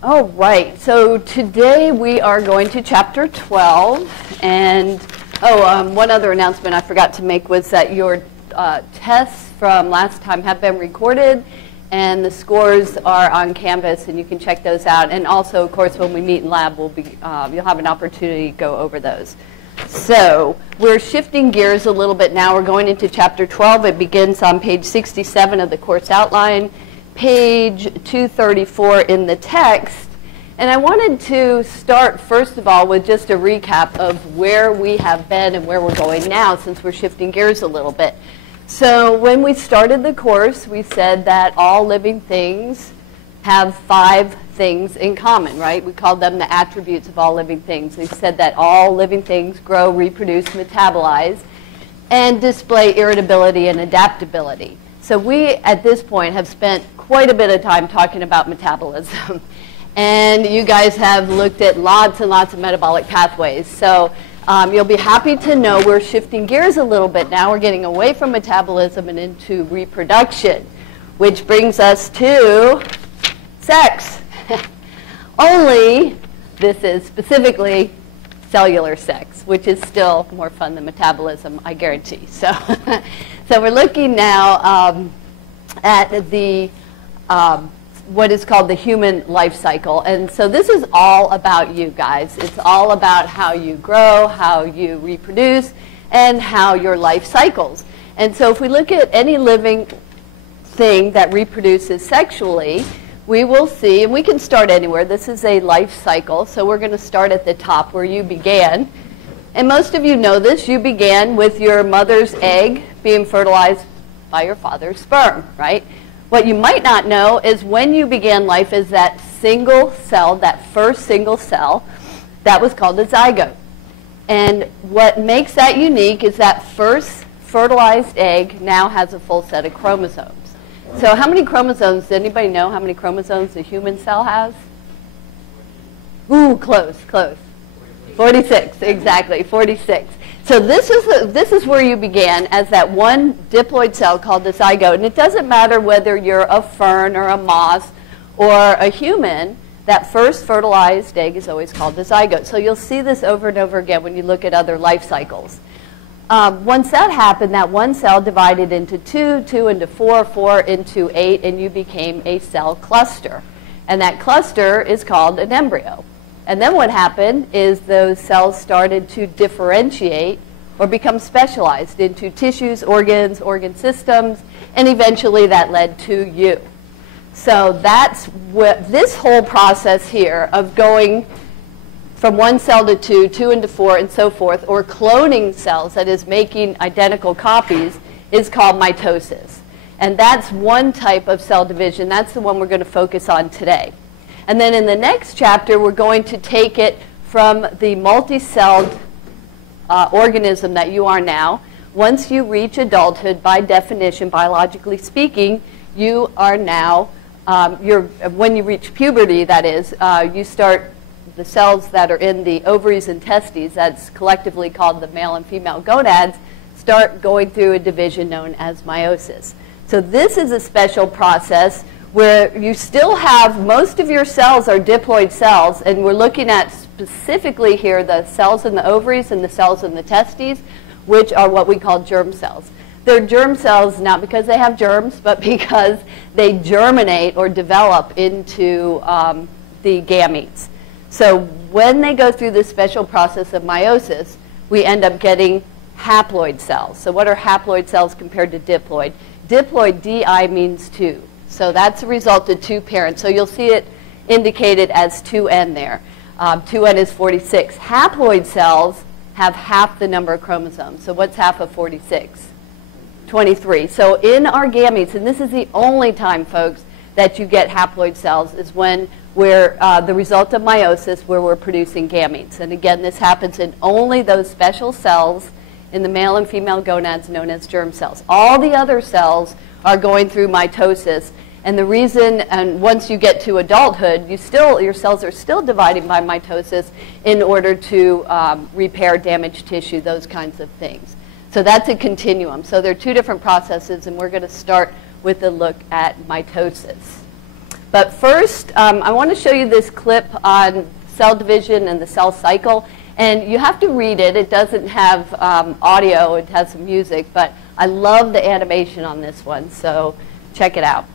All right, so today we are going to chapter 12, and one other announcement I forgot to make was that your tests from last time have been recorded, and the scores are on Canvas, and you can check those out. And also, of course, when we meet in lab, you'll have an opportunity to go over those. So we're shifting gears a little bit now. We're going into chapter 12. It begins on page 67 of the course outline, page 234 in the text. And I wanted to start, first of all, with just a recap of where we have been and where we're going now, since we're shifting gears a little bit. So when we started the course, we said that all living things have 5 things in common, right? We called them the attributes of all living things. We said that all living things grow, reproduce, metabolize, and display irritability and adaptability. So we, at this point, have spent quite a bit of time talking about metabolism. And you guys have looked at lots and lots of metabolic pathways. So you'll be happy to know we're shifting gears a little bit now. We're getting away from metabolism and into reproduction, which brings us to sex. Only this is specifically cellular sex, which is still more fun than metabolism, I guarantee. So, so we're looking now at the what is called the human life cycle. And so this is all about you guys. It's all about how you grow, how you reproduce, and how your life cycles. And so if we look at any living thing that reproduces sexually, we will see, and we can start anywhere. This is a life cycle, so we're going to start at the top where you began. And most of you know this. You began with your mother's egg being fertilized by your father's sperm, right? What you might not know is when you began life is that single cell, that first single cell, that was called a zygote. And what makes that unique is that first fertilized egg now has a full set of chromosomes. So how many chromosomes, does anybody know how many chromosomes a human cell has? Ooh, close, close. 46, exactly, 46. So this is where you began, as that one diploid cell called the zygote. And it doesn't matter whether you're a fern or a moss or a human, that first fertilized egg is always called the zygote. So you'll see this over and over again when you look at other life cycles. Once that happened, that one cell divided into 2, 2 into 4, 4 into 8, and you became a cell cluster. And that cluster is called an embryo. And then what happened is those cells started to differentiate or become specialized into tissues, organs, organ systems, and eventually that led to you. So that's what this whole process here of going from one cell to 2, 2 into 4, and so forth, or cloning cells, that is making identical copies, is called mitosis. And that's one type of cell division. That's the one we're going to focus on today. And then in the next chapter, we're going to take it from the multi-celled organism that you are now. Once you reach adulthood, by definition, biologically speaking, you are now, when you reach puberty, that is, you start, the cells that are in the ovaries and testes, that's collectively called the male and female gonads, start going through a division known as meiosis. So this is a special process where you still have, most of your cells are diploid cells, and we're looking at specifically here the cells in the ovaries and the cells in the testes, which are what we call germ cells. They're germ cells not because they have germs, but because they germinate or develop into the gametes. So when they go through this special process of meiosis, we end up getting haploid cells. So what are haploid cells compared to diploid? Diploid, DI means 2. So that's a result of 2 parents. So you'll see it indicated as 2N there. 2N is 46. Haploid cells have half the number of chromosomes. So what's half of 46? 23. So in our gametes, and this is the only time, folks, that you get haploid cells, is when we're the result of meiosis, where we're producing gametes. And again, this happens in only those special cells in the male and female gonads known as germ cells. All the other cells are going through mitosis. And the reason, and once you get to adulthood, your cells are still dividing by mitosis in order to repair damaged tissue, those kinds of things. So that's a continuum. So there are 2 different processes, and we're going to start with a look at mitosis. But first, I want to show you this clip on cell division and the cell cycle. And you have to read it. It doesn't have audio. It has some music. But I love the animation on this one. So check it out.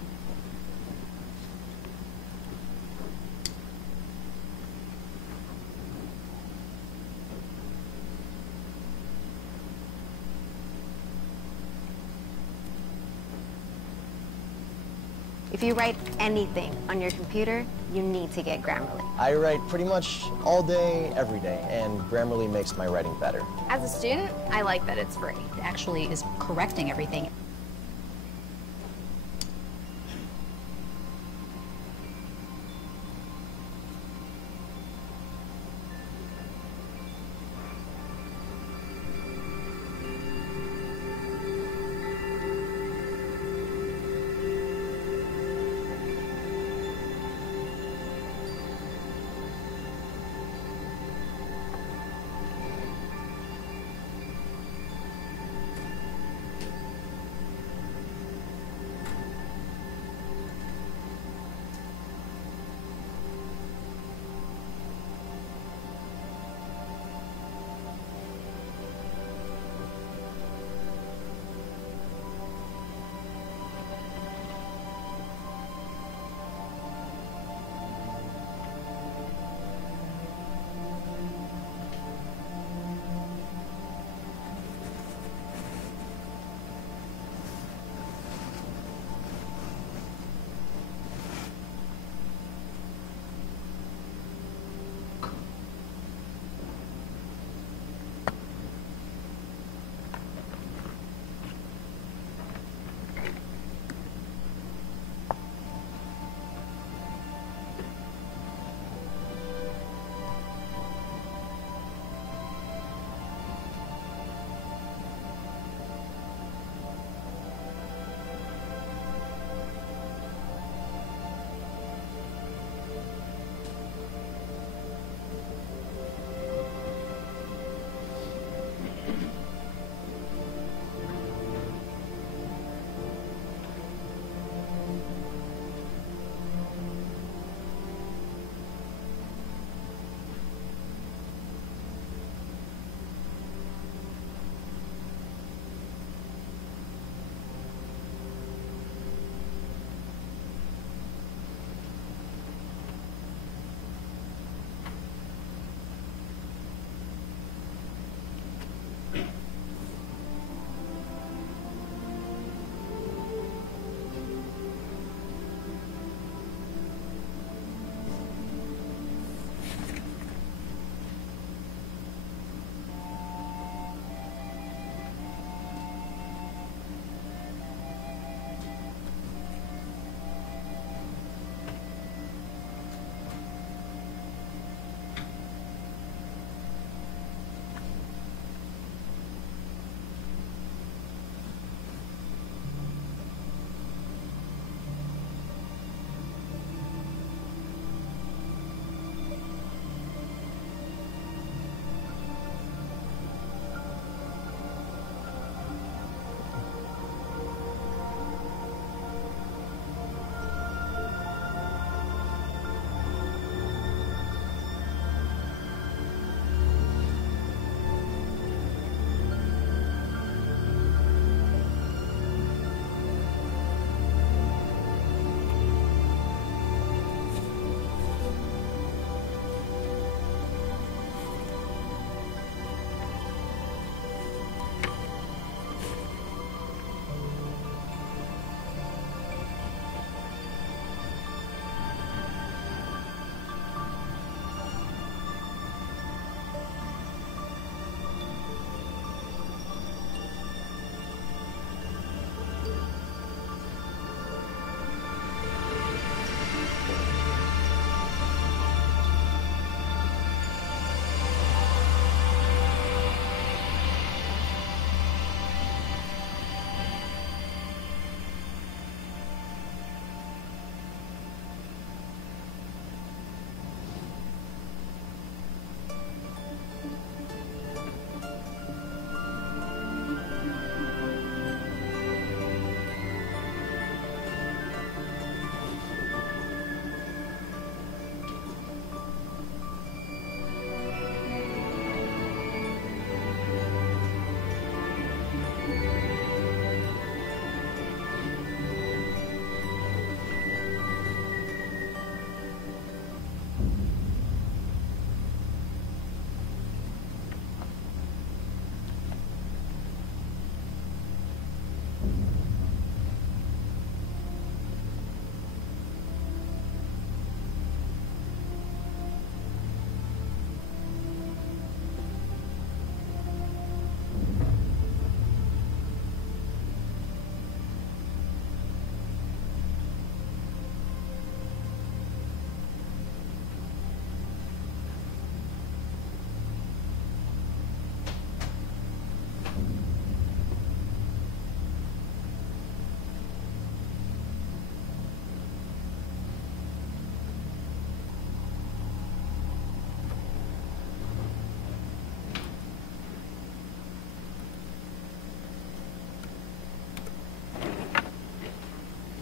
If you write anything on your computer, you need to get Grammarly. I write pretty much all day, every day, and Grammarly makes my writing better. As a student, I like that it's free. It actually is correcting everything.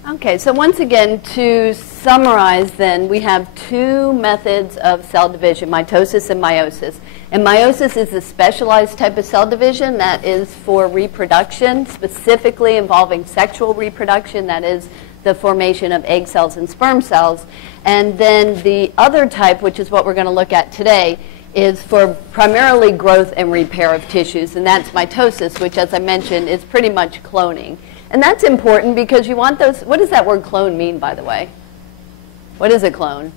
Okay, so once again, to summarize then, we have two methods of cell division, mitosis and meiosis. And meiosis is a specialized type of cell division that is for reproduction, specifically involving sexual reproduction, that is the formation of egg cells and sperm cells. And then the other type, which is what we're going to look at today, is for primarily growth and repair of tissues, and that's mitosis, which, as I mentioned, is pretty much cloning. And that's important because you want those. What does that word clone mean, by the way? What is a clone?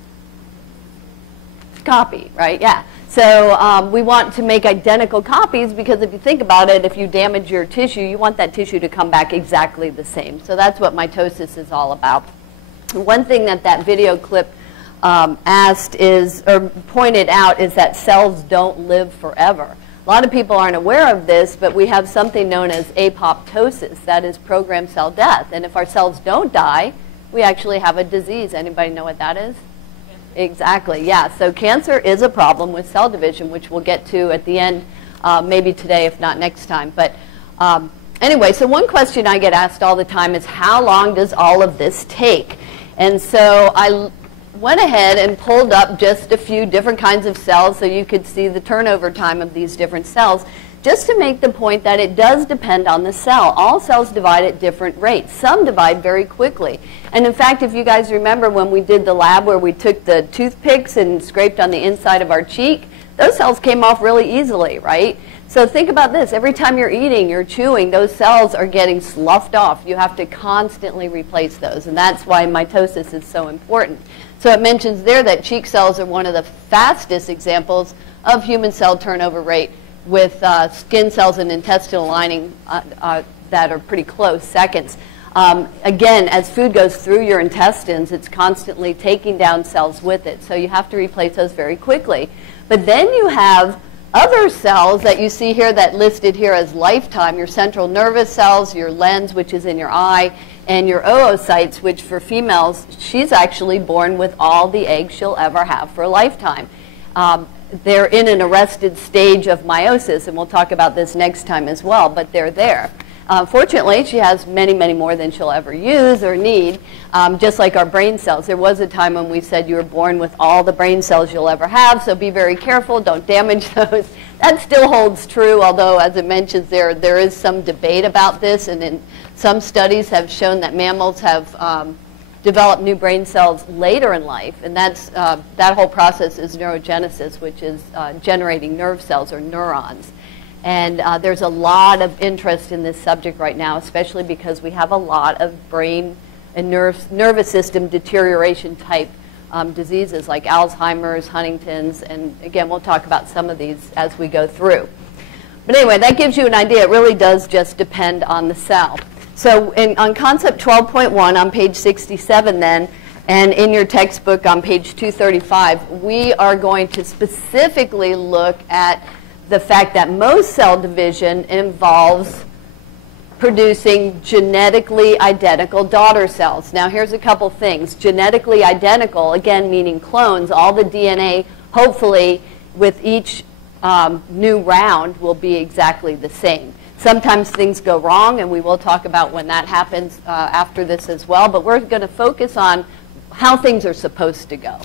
Copy, right? Yeah. So we want to make identical copies because if you think about it, if you damage your tissue, you want that tissue to come back exactly the same. So that's what mitosis is all about. One thing that that video clip asked is, or pointed out, is that cells don't live forever. A lot of people aren't aware of this, but we have something known as apoptosis, that is programmed cell death. And if our cells don't die, we actually have a disease. Anybody know what that is? Exactly, yeah. So cancer is a problem with cell division, which we'll get to at the end, maybe today, if not next time. But anyway, so one question I get asked all the time is, how long does all of this take? And so I went ahead and pulled up just a few different kinds of cells so you could see the turnover time of these different cells, just to make the point that it does depend on the cell. All cells divide at different rates. Some divide very quickly. And in fact, if you guys remember when we did the lab where we took the toothpicks and scraped on the inside of our cheek, those cells came off really easily, right? So think about this. Every time you're eating, you're chewing, those cells are getting sloughed off. You have to constantly replace those, and that's why mitosis is so important. So it mentions there that cheek cells are one of the fastest examples of human cell turnover rate, with skin cells and intestinal lining that are pretty close seconds. Again, as food goes through your intestines, it's constantly taking down cells with it, so you have to replace those very quickly. But then you have other cells that you see here that listed here as lifetime, your central nervous cells, your lens, which is in your eye, and your oocytes, which for females, she's actually born with all the eggs she'll ever have for a lifetime. They're in an arrested stage of meiosis, and we'll talk about this next time as well, but they're there. Fortunately, she has many, many more than she'll ever use or need, just like our brain cells. There was a time when we said you were born with all the brain cells you'll ever have, so be very careful, don't damage those. That still holds true, although, as it mentions there is some debate about this, and in some studies have shown that mammals have developed new brain cells later in life, and that's, that whole process is neurogenesis, which is generating nerve cells or neurons. And there's a lot of interest in this subject right now, especially because we have a lot of brain and nervous system deterioration type diseases like Alzheimer's, Huntington's, and again, we'll talk about some of these as we go through. But anyway, that gives you an idea. It really does just depend on the cell. So on concept 12.1 on page 67 then, and in your textbook on page 235, we are going to specifically look at the fact that most cell division involves producing genetically identical daughter cells. Now here's a couple things. Genetically identical, again meaning clones, all the DNA hopefully with each new round will be exactly the same. Sometimes things go wrong, and we will talk about when that happens after this as well, but we're going to focus on how things are supposed to go.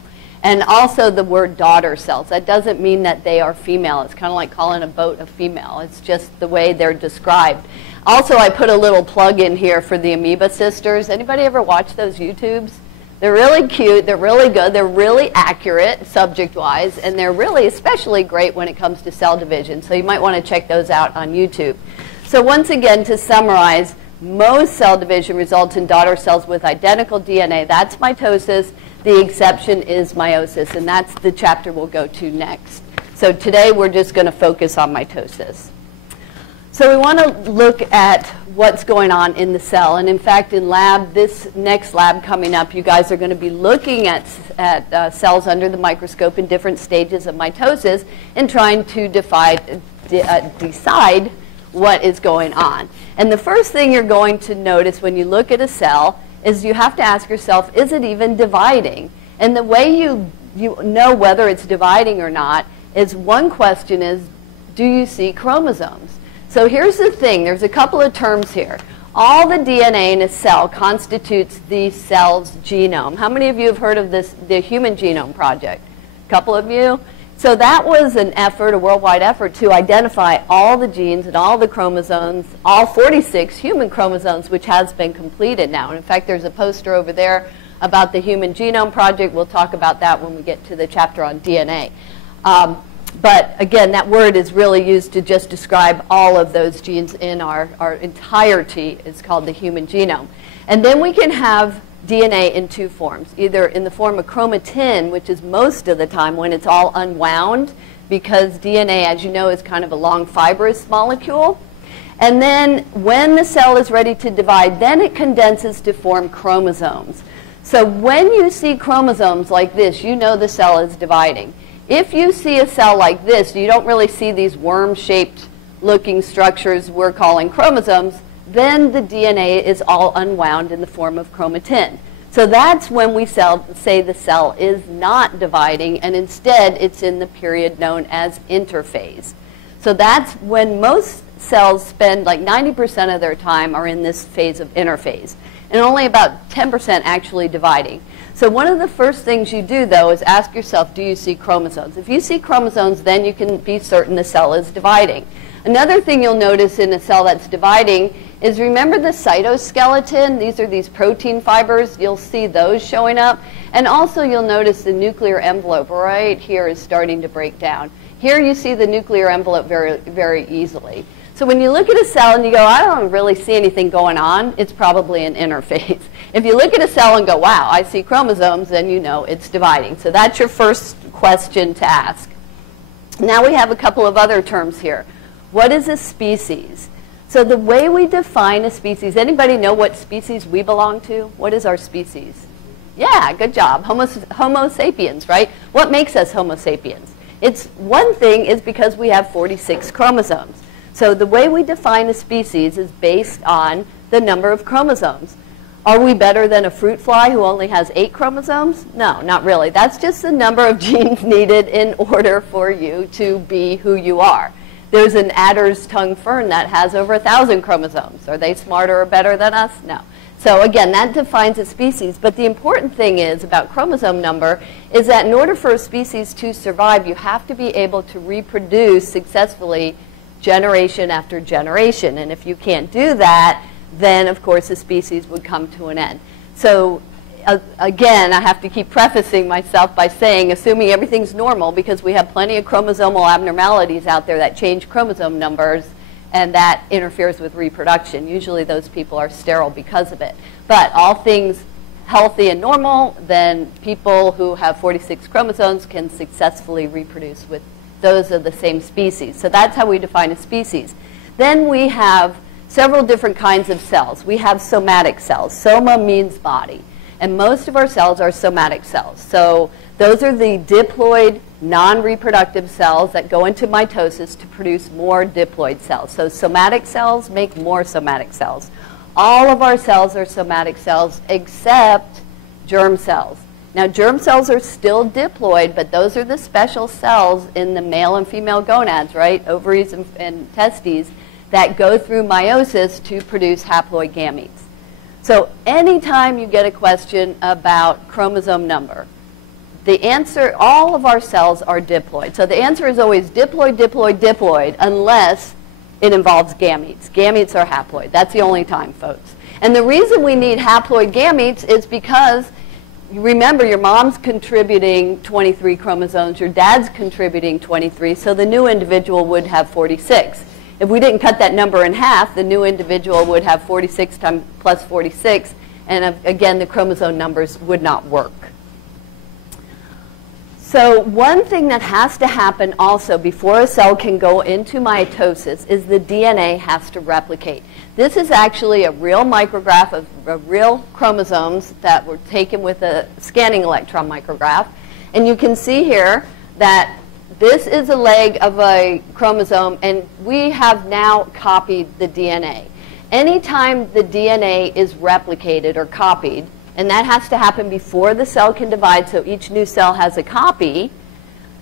And also the word daughter cells. That doesn't mean that they are female. It's kind of like calling a boat a female. It's just the way they're described. Also, I put a little plug in here for the Amoeba Sisters. Anybody ever watch those YouTubes? They're really cute. They're really good. They're really accurate subject-wise, and they're really especially great when it comes to cell division. So you might want to check those out on YouTube. So once again, to summarize, most cell division results in daughter cells with identical DNA. That's mitosis. The exception is meiosis, and that's the chapter we'll go to next. So today we're just going to focus on mitosis. So we want to look at what's going on in the cell. And in fact, in lab, this next lab coming up, you guys are going to be looking at cells under the microscope in different stages of mitosis and trying to decide what is going on. And the first thing you're going to notice when you look at a cell is you have to ask yourself, is it even dividing? And the way you know whether it's dividing or not is, one question is, do you see chromosomes? So here's the thing. There's a couple of terms here. All the DNA in a cell constitutes the cell's genome. How many of you have heard of this, the Human Genome Project? A couple of you? So that was an effort, a worldwide effort, to identify all the genes and all the chromosomes, all 46 human chromosomes, which has been completed now. And in fact, there's a poster over there about the Human Genome Project. We'll talk about that when we get to the chapter on DNA. But again, that word is really used to just describe all of those genes in our entirety. It's called the human genome. And then we can have DNA in two forms, either in the form of chromatin, which is most of the time when it's all unwound, because DNA, as you know, is kind of a long fibrous molecule. And then when the cell is ready to divide, then it condenses to form chromosomes. So when you see chromosomes like this, you know the cell is dividing. If you see a cell like this, you don't really see these worm-shaped looking structures we're calling chromosomes, then the DNA is all unwound in the form of chromatin. So that's when we say the cell is not dividing, and instead it's in the period known as interphase. So that's when most cells spend like 90% of their time are in this phase of interphase, and only about 10% actually dividing. So one of the first things you do, though, is ask yourself, do you see chromosomes? If you see chromosomes, then you can be certain the cell is dividing. Another thing you'll notice in a cell that's dividing is, remember the cytoskeleton? These are these protein fibers. You'll see those showing up. And also you'll notice the nuclear envelope right here is starting to break down. Here you see the nuclear envelope very, very easily. So when you look at a cell and you go, I don't really see anything going on, it's probably an interphase. If you look at a cell and go, wow, I see chromosomes, then you know it's dividing. So that's your first question to ask. Now we have a couple of other terms here. What is a species? So the way we define a species, anybody know what species we belong to? What is our species? Yeah, good job. Homo sapiens, right? What makes us Homo sapiens? It's one thing is because we have 46 chromosomes. So the way we define a species is based on the number of chromosomes. Are we better than a fruit fly who only has 8 chromosomes? No, not really. That's just the number of genes needed in order for you to be who you are. There's an adder's tongue fern that has over 1,000 chromosomes. Are they smarter or better than us? No. So again, that defines a species. But the important thing is about chromosome number is that in order for a species to survive, you have to be able to reproduce successfully generation after generation. And if you can't do that, then of course the species would come to an end. So again, I have to keep prefacing myself by saying, assuming everything's normal, because we have plenty of chromosomal abnormalities out there that change chromosome numbers, and that interferes with reproduction. Usually those people are sterile because of it. But all things healthy and normal, then people who have 46 chromosomes can successfully reproduce with those of the same species. So that's how we define a species. Then we have several different kinds of cells. We have somatic cells. Soma means body. And most of our cells are somatic cells. So those are the diploid, non-reproductive cells that go into mitosis to produce more diploid cells. So somatic cells make more somatic cells. All of our cells are somatic cells except germ cells. Now, germ cells are still diploid, but those are the special cells in the male and female gonads, right, ovaries and testes, that go through meiosis to produce haploid gametes. So anytime you get a question about chromosome number, the answer, all of our cells are diploid. So the answer is always diploid, diploid, diploid, unless it involves gametes. Gametes are haploid. That's the only time, folks. And the reason we need haploid gametes is because, remember, your mom's contributing 23 chromosomes, your dad's contributing 23, so the new individual would have 46. If we didn't cut that number in half, the new individual would have 46 times plus 46, and again, the chromosome numbers would not work. So one thing that has to happen also before a cell can go into mitosis is the DNA has to replicate. This is actually a real micrograph of real chromosomes that were taken with a scanning electron micrograph. And you can see here that this is a leg of a chromosome, and we have now copied the DNA. Anytime the DNA is replicated or copied, and that has to happen before the cell can divide, so each new cell has a copy,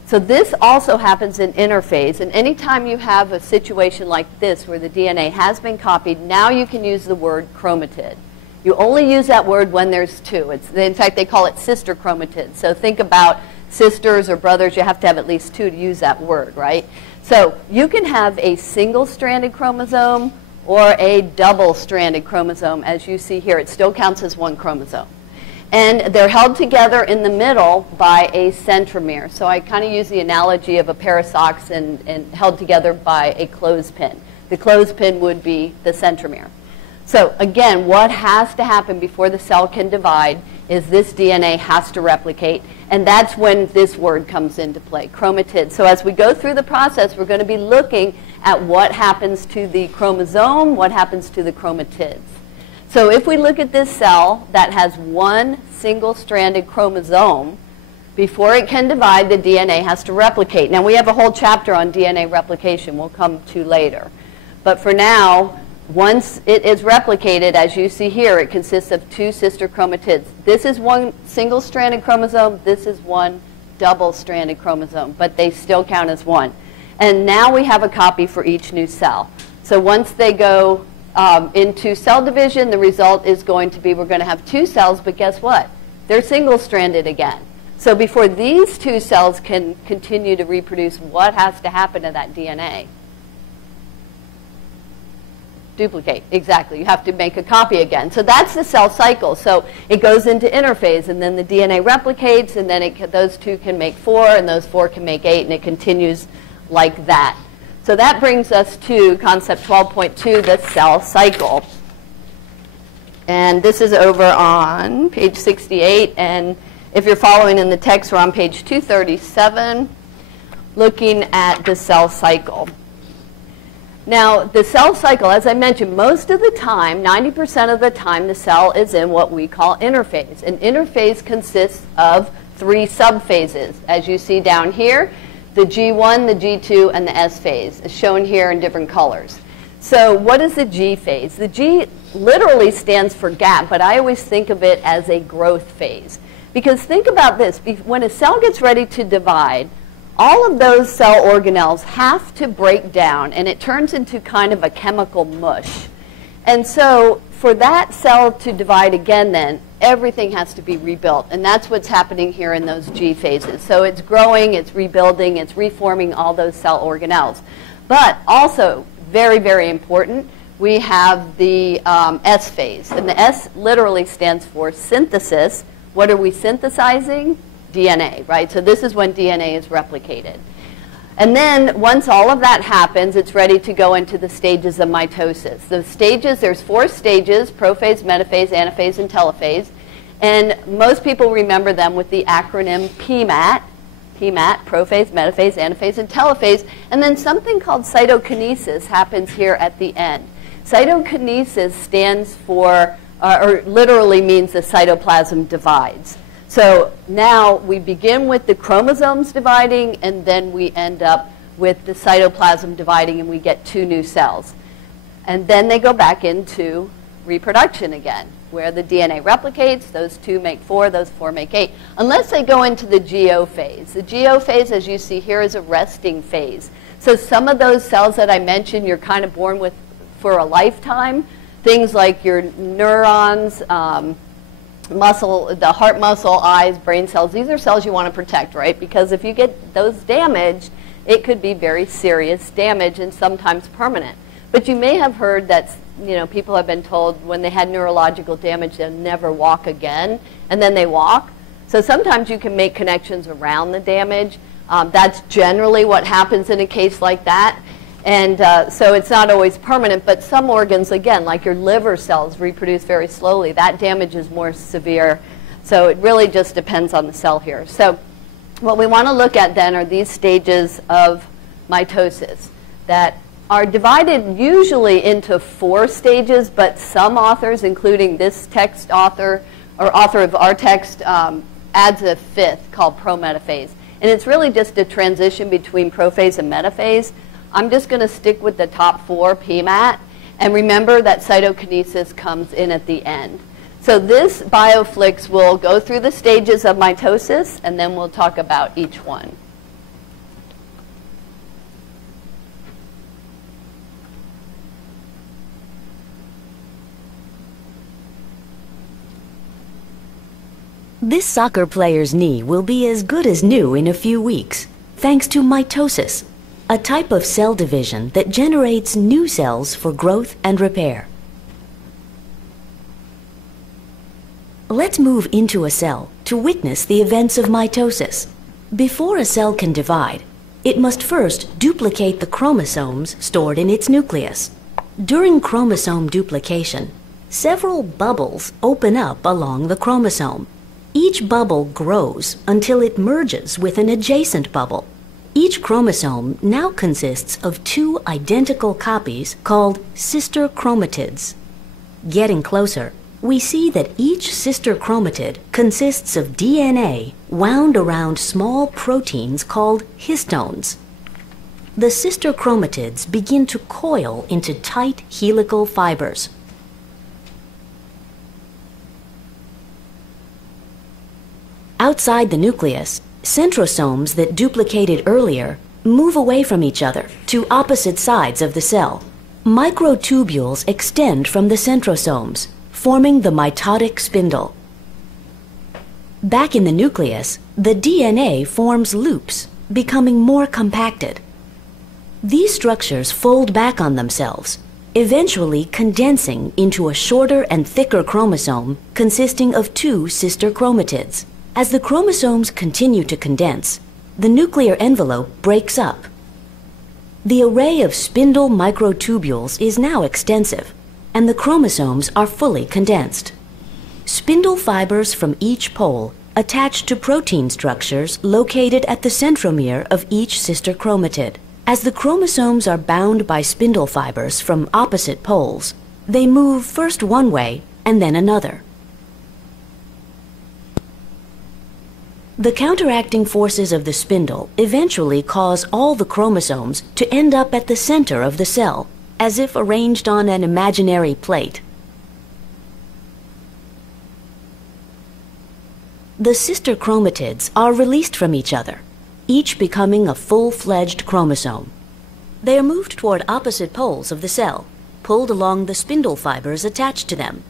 So this also happens in interphase, and anytime you have a situation like this where the DNA has been copied, now you can use the word chromatid. You only use that word when there's two. In fact, they call it sister chromatids. So think about sisters or brothers. You have to have at least two to use that word, right? So you can have a single-stranded chromosome or a double-stranded chromosome. As you see here, it still counts as one chromosome. And they're held together in the middle by a centromere. So I kind of use the analogy of a pair of socks and held together by a clothespin. The clothespin would be the centromere. So again, what has to happen before the cell can divide is this DNA has to replicate, and that's when this word comes into play, chromatid. So as we go through the process, we're going to be looking at what happens to the chromosome, what happens to the chromatids. So if we look at this cell that has one single-stranded chromosome, before it can divide, the DNA has to replicate. Now, we have a whole chapter on DNA replication we'll come to later. But for now, once it is replicated, as you see here, it consists of two sister chromatids. This is one single-stranded chromosome. This is one double-stranded chromosome, but they still count as one. And now we have a copy for each new cell. So once they go into cell division, the result is going to be we're going to have two cells, but guess what? They're single-stranded again. So before these two cells can continue to reproduce, what has to happen to that DNA? Duplicate, exactly. You have to make a copy again. So that's the cell cycle. So it goes into interphase, and then the DNA replicates, and then those two can make 4, and those 4 can make 8, and it continues like that. So that brings us to concept 12.2, the cell cycle. And this is over on page 68, and if you're following in the text, we're on page 237, looking at the cell cycle. Now, the cell cycle, as I mentioned, most of the time, 90% of the time, the cell is in what we call interphase. An interphase consists of 3 subphases, as you see down here. The G1, the G2, and the S phase is shown here in different colors. So what is the G phase? The G literally stands for gap, but I always think of it as a growth phase. Because think about this. When a cell gets ready to divide, all of those cell organelles have to break down, and it turns into kind of a chemical mush. And so for that cell to divide again then, everything has to be rebuilt. And that's what's happening here in those G phases. So it's growing, it's rebuilding, it's reforming all those cell organelles. But also, very, very important, we have the S phase. And the S literally stands for synthesis. What are we synthesizing? DNA, right? So this is when DNA is replicated. And then once all of that happens, it's ready to go into the stages of mitosis. The stages, there's 4 stages: prophase, metaphase, anaphase, and telophase. And most people remember them with the acronym PMAT. PMAT, prophase, metaphase, anaphase, and telophase. And then something called cytokinesis happens here at the end. Cytokinesis stands for, or literally means the cytoplasm divides. So now we begin with the chromosomes dividing, and then we end up with the cytoplasm dividing, and we get 2 new cells. And then they go back into reproduction again, where the DNA replicates, those 2 make 4, those 4 make 8, unless they go into the GO phase. The GO phase, as you see here, is a resting phase. So some of those cells that I mentioned, you're kind of born with for a lifetime, things like your neurons, muscle, the heart muscle, eyes, brain cells. These are cells you want to protect, right? Because if you get those damaged, it could be very serious damage and sometimes permanent. But you may have heard that, people have been told when they had neurological damage, they'll never walk again, and then they walk. So sometimes you can make connections around the damage. That's generally what happens in a case like that. And so it's not always permanent, but some organs, again, like your liver cells, reproduce very slowly. That damage is more severe. So it really just depends on the cell here. So what we want to look at then are these stages of mitosis that are divided usually into 4 stages, but some authors, including this text author, or author of our text, adds a 5th called prometaphase. And it's really just a transition between prophase and metaphase. I'm just going to stick with the top 4, PMAT, and remember that cytokinesis comes in at the end. So this BioFlix will go through the stages of mitosis, and then we'll talk about each one. This soccer player's knee will be as good as new in a few weeks, thanks to mitosis, a type of cell division that generates new cells for growth and repair. Let's move into a cell to witness the events of mitosis. Before a cell can divide, it must first duplicate the chromosomes stored in its nucleus. During chromosome duplication, several bubbles open up along the chromosome. Each bubble grows until it merges with an adjacent bubble. Each chromosome now consists of two identical copies called sister chromatids. Getting closer, we see that each sister chromatid consists of DNA wound around small proteins called histones. The sister chromatids begin to coil into tight helical fibers. Outside the nucleus, centrosomes that duplicated earlier move away from each other to opposite sides of the cell. Microtubules extend from the centrosomes, forming the mitotic spindle. Back in the nucleus, the DNA forms loops, becoming more compacted. These structures fold back on themselves, eventually condensing into a shorter and thicker chromosome consisting of two sister chromatids. As the chromosomes continue to condense, the nuclear envelope breaks up. The array of spindle microtubules is now extensive, and the chromosomes are fully condensed. Spindle fibers from each pole attach to protein structures located at the centromere of each sister chromatid. As the chromosomes are bound by spindle fibers from opposite poles, they move first one way and then another. The counteracting forces of the spindle eventually cause all the chromosomes to end up at the center of the cell, as if arranged on an imaginary plate. The sister chromatids are released from each other, each becoming a full-fledged chromosome. They are moved toward opposite poles of the cell, pulled along the spindle fibers attached to them.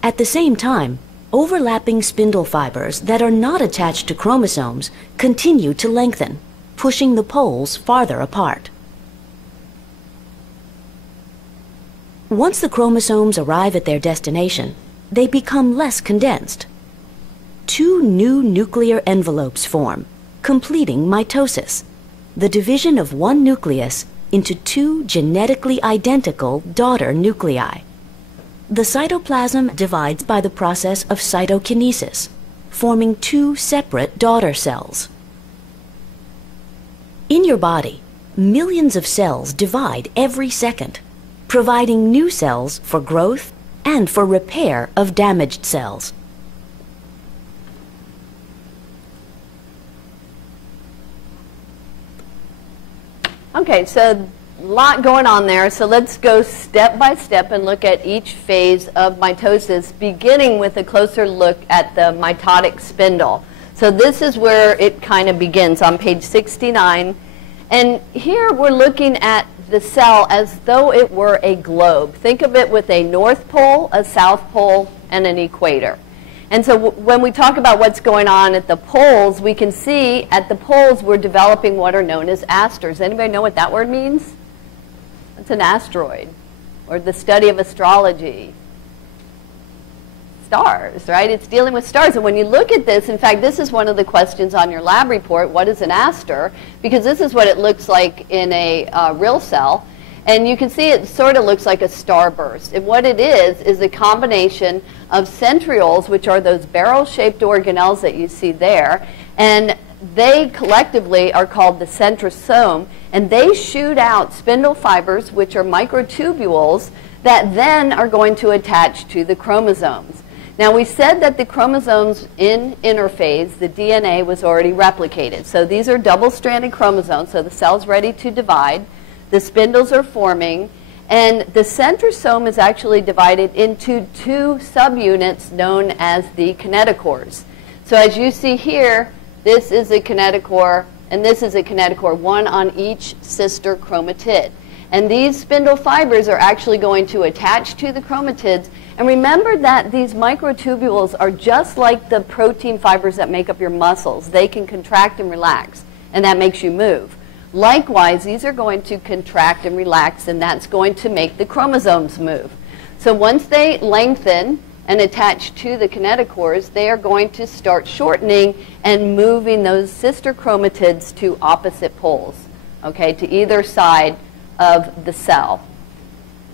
At the same time, overlapping spindle fibers that are not attached to chromosomes continue to lengthen, pushing the poles farther apart. Once the chromosomes arrive at their destination, they become less condensed. Two new nuclear envelopes form, completing mitosis, the division of one nucleus into two genetically identical daughter nuclei. The cytoplasm divides by the process of cytokinesis, forming two separate daughter cells. In your body, millions of cells divide every second, providing new cells for growth and for repair of damaged cells. Okay, so a lot going on there. So let's go step by step and look at each phase of mitosis, beginning with a closer look at the mitotic spindle. So this is where it kind of begins on page 69. And here we're looking at the cell as though it were a globe. Think of it with a north pole, a south pole, and an equator. And so when we talk about what's going on at the poles, we can see at the poles we're developing what are known as asters. Anybody know what that word means? It's an asteroid, or the study of astrology. Stars, right? It's dealing with stars. And when you look at this, in fact, this is one of the questions on your lab report, what is an aster? Because this is what it looks like in a real cell. And you can see it sort of looks like a starburst. And what it is a combination of centrioles, which are those barrel-shaped organelles that you see there, and they collectively are called the centrosome, and they shoot out spindle fibers, which are microtubules, that then are going to attach to the chromosomes. Now, we said that the chromosomes in interphase, the DNA was already replicated. So these are double-stranded chromosomes, so the cell's ready to divide. The spindles are forming, and the centrosome is actually divided into two subunits known as the kinetochores. So as you see here, this is a kinetochore, and this is a kinetochore, one on each sister chromatid. And these spindle fibers are actually going to attach to the chromatids. And remember that these microtubules are just like the protein fibers that make up your muscles. They can contract and relax, and that makes you move. Likewise, these are going to contract and relax, and that's going to make the chromosomes move. So once they lengthen and attach to the kinetochores, they are going to start shortening and moving those sister chromatids to opposite poles, okay, to either side of the cell.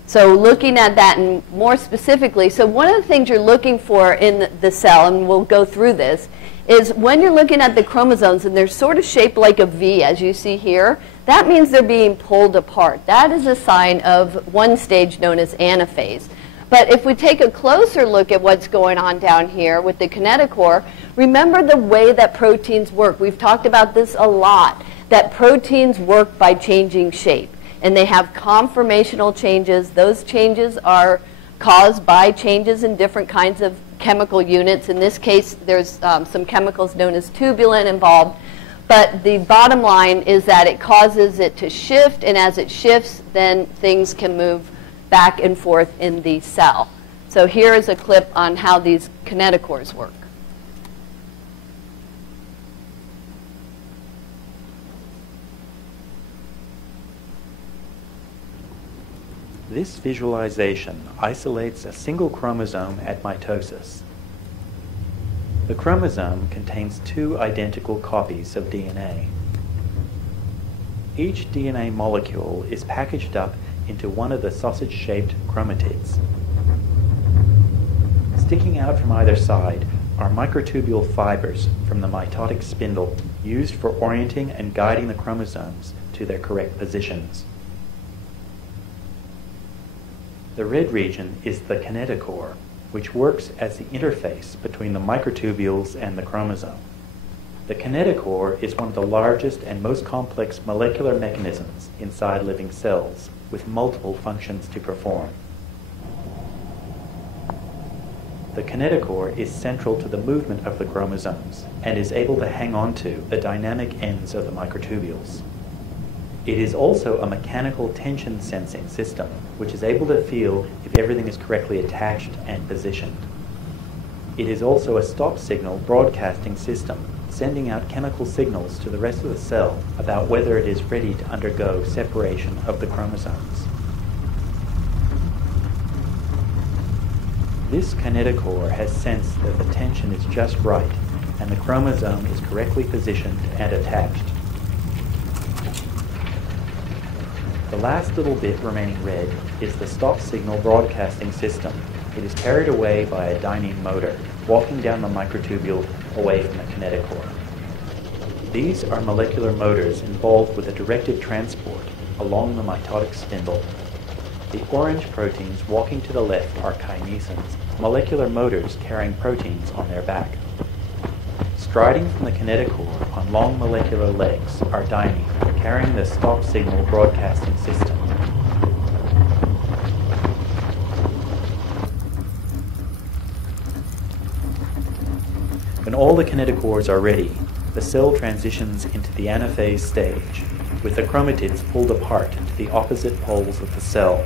So looking at that and more specifically, so one of the things you're looking for in the cell, and we'll go through this, is when you're looking at the chromosomes and they're sort of shaped like a V, as you see here, that means they're being pulled apart. That is a sign of one stage known as anaphase. But if we take a closer look at what's going on down here with the kinetochore, remember the way that proteins work. We've talked about this a lot, that proteins work by changing shape. And they have conformational changes. Those changes are caused by changes in different kinds of chemical units. In this case, there's some chemicals known as tubulin involved. But the bottom line is that it causes it to shift, and as it shifts, then things can move back and forth in the cell. So here is a clip on how these kinetochores work. This visualization isolates a single chromosome at mitosis. The chromosome contains two identical copies of DNA. Each DNA molecule is packaged up into one of the sausage-shaped chromatids. Sticking out from either side are microtubule fibers from the mitotic spindle used for orienting and guiding the chromosomes to their correct positions. The red region is the kinetochore, which works as the interface between the microtubules and the chromosome. The kinetochore is one of the largest and most complex molecular mechanisms inside living cells, with multiple functions to perform. The kinetochore is central to the movement of the chromosomes and is able to hang on to the dynamic ends of the microtubules. It is also a mechanical tension sensing system, which is able to feel if everything is correctly attached and positioned. It is also a stop signal broadcasting system, sending out chemical signals to the rest of the cell about whether it is ready to undergo separation of the chromosomes. This kinetochore has sensed that the tension is just right and the chromosome is correctly positioned and attached. The last little bit remaining red is the stop signal broadcasting system. It is carried away by a dynein motor, walking down the microtubule away from the kinetochore. These are molecular motors involved with a directed transport along the mitotic spindle. The orange proteins walking to the left are kinesins, molecular motors carrying proteins on their back. Striding from the kinetochore on long molecular legs are dynein, carrying the stop signal broadcasting system. When all the kinetochores are ready, the cell transitions into the anaphase stage, with the chromatids pulled apart to the opposite poles of the cell.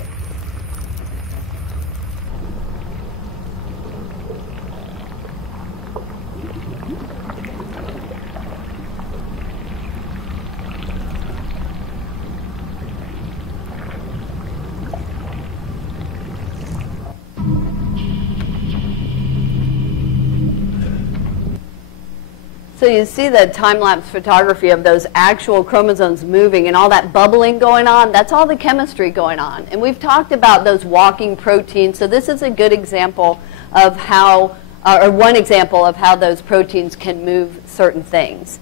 So you see the time-lapse photography of those actual chromosomes moving and all that bubbling going on. That's all the chemistry going on. And we've talked about those walking proteins. So this is a good example of how, or one example of how those proteins can move certain things.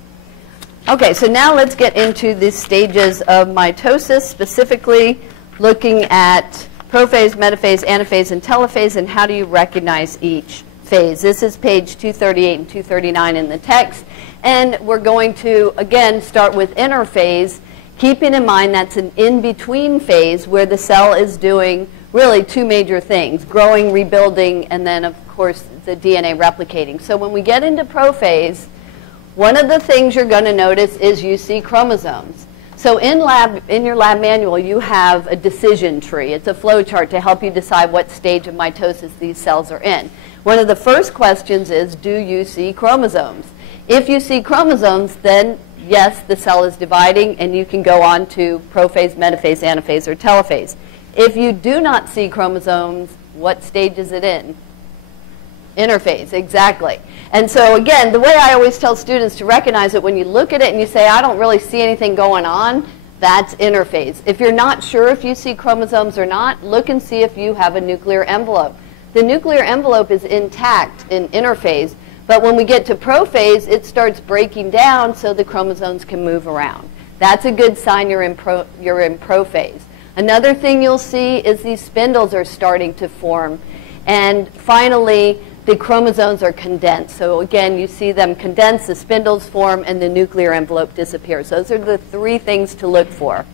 Okay, so now let's get into the stages of mitosis, specifically looking at prophase, metaphase, anaphase, and telophase, and how do you recognize each phase. This is page 238 and 239 in the text. And we're going to, again, start with interphase, keeping in mind that's an in-between phase where the cell is doing really two major things, growing, rebuilding, and then, of course, the DNA replicating. So when we get into prophase, one of the things you're going to notice is you see chromosomes. So in your lab manual, you have a decision tree. It's a flow chart to help you decide what stage of mitosis these cells are in. One of the first questions is, do you see chromosomes? If you see chromosomes, then yes, the cell is dividing, and you can go on to prophase, metaphase, anaphase, or telophase. If you do not see chromosomes, what stage is it in? Interphase, exactly. And so again, the way I always tell students to recognize it, when you look at it and you say, I don't really see anything going on, that's interphase. If you're not sure if you see chromosomes or not, look and see if you have a nuclear envelope. The nuclear envelope is intact in interphase, but when we get to prophase, it starts breaking down so the chromosomes can move around. That's a good sign you're in prophase. Another thing you'll see is these spindles are starting to form. And finally, the chromosomes are condensed. So again, you see them condense, the spindles form, and the nuclear envelope disappears. Those are the three things to look for.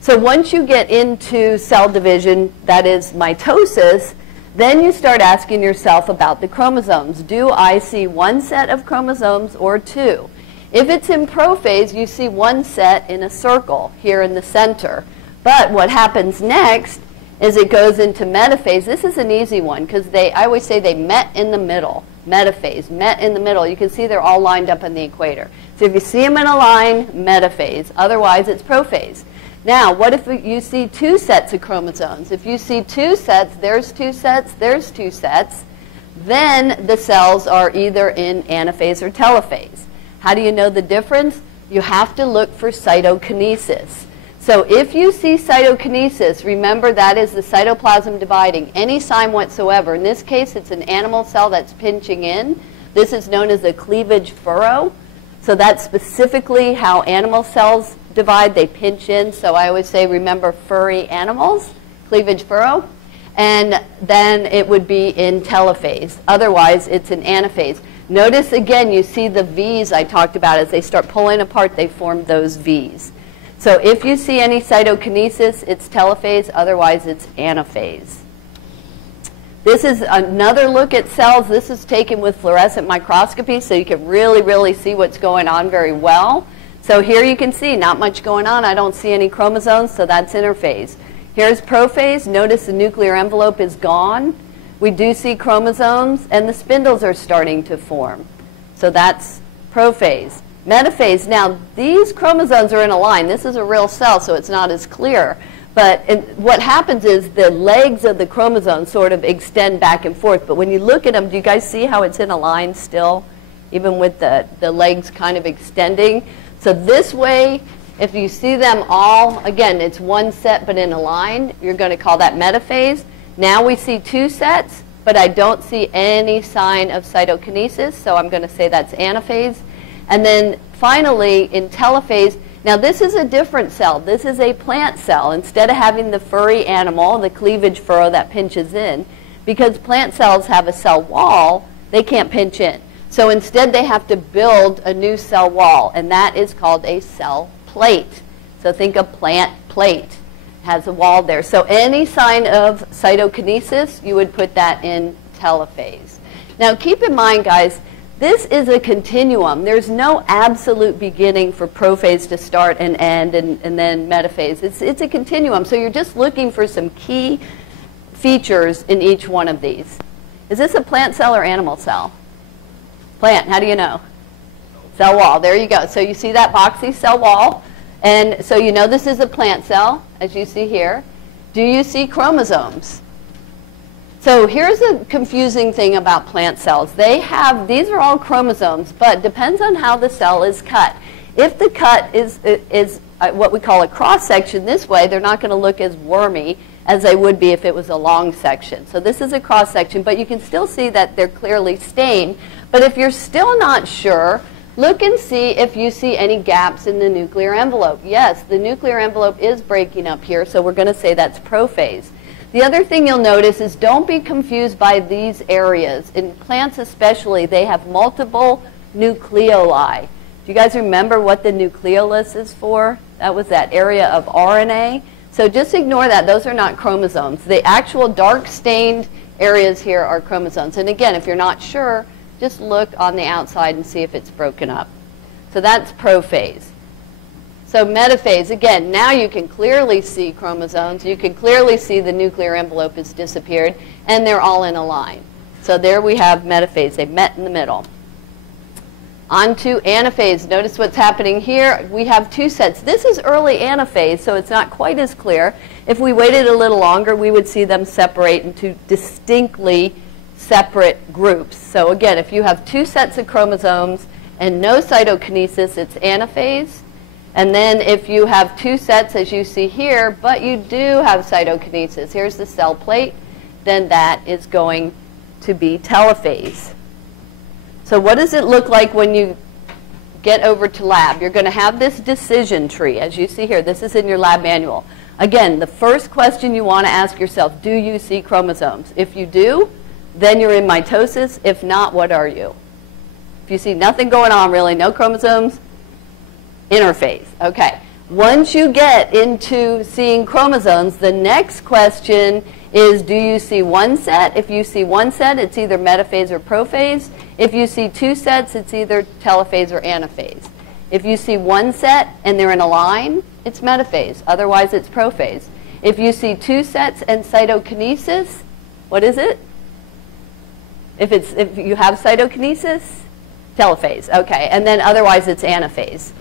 So once you get into cell division, that is mitosis, then you start asking yourself about the chromosomes. Do I see one set of chromosomes or two? If it's in prophase, you see one set in a circle here in the center. But what happens next is it goes into metaphase. This is an easy one because I always say they met in the middle. Metaphase, met in the middle. You can see they're all lined up in the equator. So if you see them in a line, metaphase. Otherwise, it's prophase. Now, what if you see two sets of chromosomes? If you see two sets, there's two sets, there's two sets, then the cells are either in anaphase or telophase. How do you know the difference? You have to look for cytokinesis. So if you see cytokinesis, remember that is the cytoplasm dividing, any sign whatsoever. In this case, it's an animal cell that's pinching in. This is known as a cleavage furrow. So that's specifically how animal cells divide. They pinch in. So I always say, remember furry animals, cleavage furrow. And then it would be in telophase. Otherwise, it's in anaphase. Notice again, you see the V's I talked about. As they start pulling apart, they form those V's. So if you see any cytokinesis, it's telophase. Otherwise, it's anaphase. This is another look at cells. This is taken with fluorescent microscopy, so you can really, really see what's going on very well. So here you can see not much going on. I don't see any chromosomes, so that's interphase. Here's prophase. Notice the nuclear envelope is gone. We do see chromosomes, and the spindles are starting to form. So that's prophase. Metaphase, now these chromosomes are in a line. This is a real cell, so it's not as clear. But what happens is the legs of the chromosomes sort of extend back and forth. But when you look at them, do you guys see how it's in a line still, even with the legs kind of extending? So this way, if you see them all, again, it's one set but in a line, you're going to call that metaphase. Now we see two sets, but I don't see any sign of cytokinesis, so I'm going to say that's anaphase. And then finally, in telophase, now this is a different cell. This is a plant cell. Instead of having the furry animal, the cleavage furrow that pinches in, because plant cells have a cell wall, they can't pinch in. So instead, they have to build a new cell wall, and that is called a cell plate. So think of plant plate. It has a wall there. So any sign of cytokinesis, you would put that in telophase. Now keep in mind, guys, this is a continuum. There's no absolute beginning for prophase to start and end and then metaphase. It's a continuum. So you're just looking for some key features in each one of these. Is this a plant cell or animal cell? Plant. How do you know? Cell wall. There you go. So you see that boxy cell wall. And so you know this is a plant cell, as you see here. Do you see chromosomes? So here's a confusing thing about plant cells. These are all chromosomes, but depends on how the cell is cut. If the cut is what we call a cross-section this way, they're not going to look as wormy as they would be if it was a long section. So this is a cross-section, but you can still see that they're clearly stained. But if you're still not sure, look and see if you see any gaps in the nuclear envelope. Yes, the nuclear envelope is breaking up here, so we're going to say that's prophase. The other thing you'll notice is don't be confused by these areas. In plants especially, they have multiple nucleoli. Do you guys remember what the nucleolus is for? That was that area of RNA. So just ignore that. Those are not chromosomes. The actual dark stained areas here are chromosomes. And again, if you're not sure, just look on the outside and see if it's broken up. So that's prophase. So metaphase, again, now you can clearly see chromosomes. You can clearly see the nuclear envelope has disappeared, and they're all in a line. So there we have metaphase. They met in the middle. On to anaphase. Notice what's happening here. We have two sets. This is early anaphase, so it's not quite as clear. If we waited a little longer, we would see them separate into distinctly separate groups. So again, if you have two sets of chromosomes and no cytokinesis, it's anaphase. And then if you have two sets, as you see here, but you do have cytokinesis, here's the cell plate, then that is going to be telophase. So what does it look like when you get over to lab? You're going to have this decision tree, as you see here. This is in your lab manual. Again, the first question you want to ask yourself, do you see chromosomes? If you do, then you're in mitosis. If not, what are you? If you see nothing going on really, no chromosomes, interphase. Okay. Once you get into seeing chromosomes, the next question is, do you see one set? If you see one set, it's either metaphase or prophase. If you see two sets, it's either telophase or anaphase. If you see one set and they're in a line, it's metaphase. Otherwise, it's prophase. If you see two sets and cytokinesis, what is it? If you have cytokinesis, telophase. Okay. And then otherwise, it's anaphase.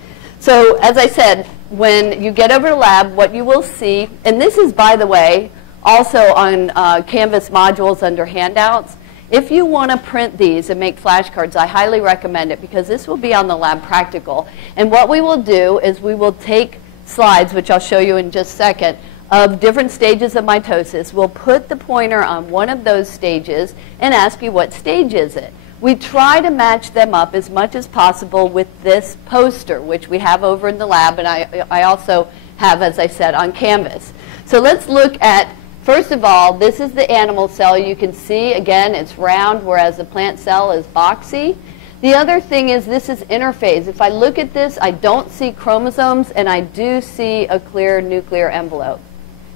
So as I said, when you get over to lab, what you will see, and this is, by the way, also on Canvas modules under handouts. If you want to print these and make flashcards, I highly recommend it because this will be on the lab practical. And what we will do is we will take slides, which I'll show you in just a second, of different stages of mitosis. We'll put the pointer on one of those stages and ask you what stage is it. We try to match them up as much as possible with this poster, which we have over in the lab, and I also have, as I said, on Canvas. So let's look at, first of all, this is the animal cell. You can see, again, it's round, whereas the plant cell is boxy. The other thing is this is interphase. If I look at this, I don't see chromosomes, and I do see a clear nuclear envelope.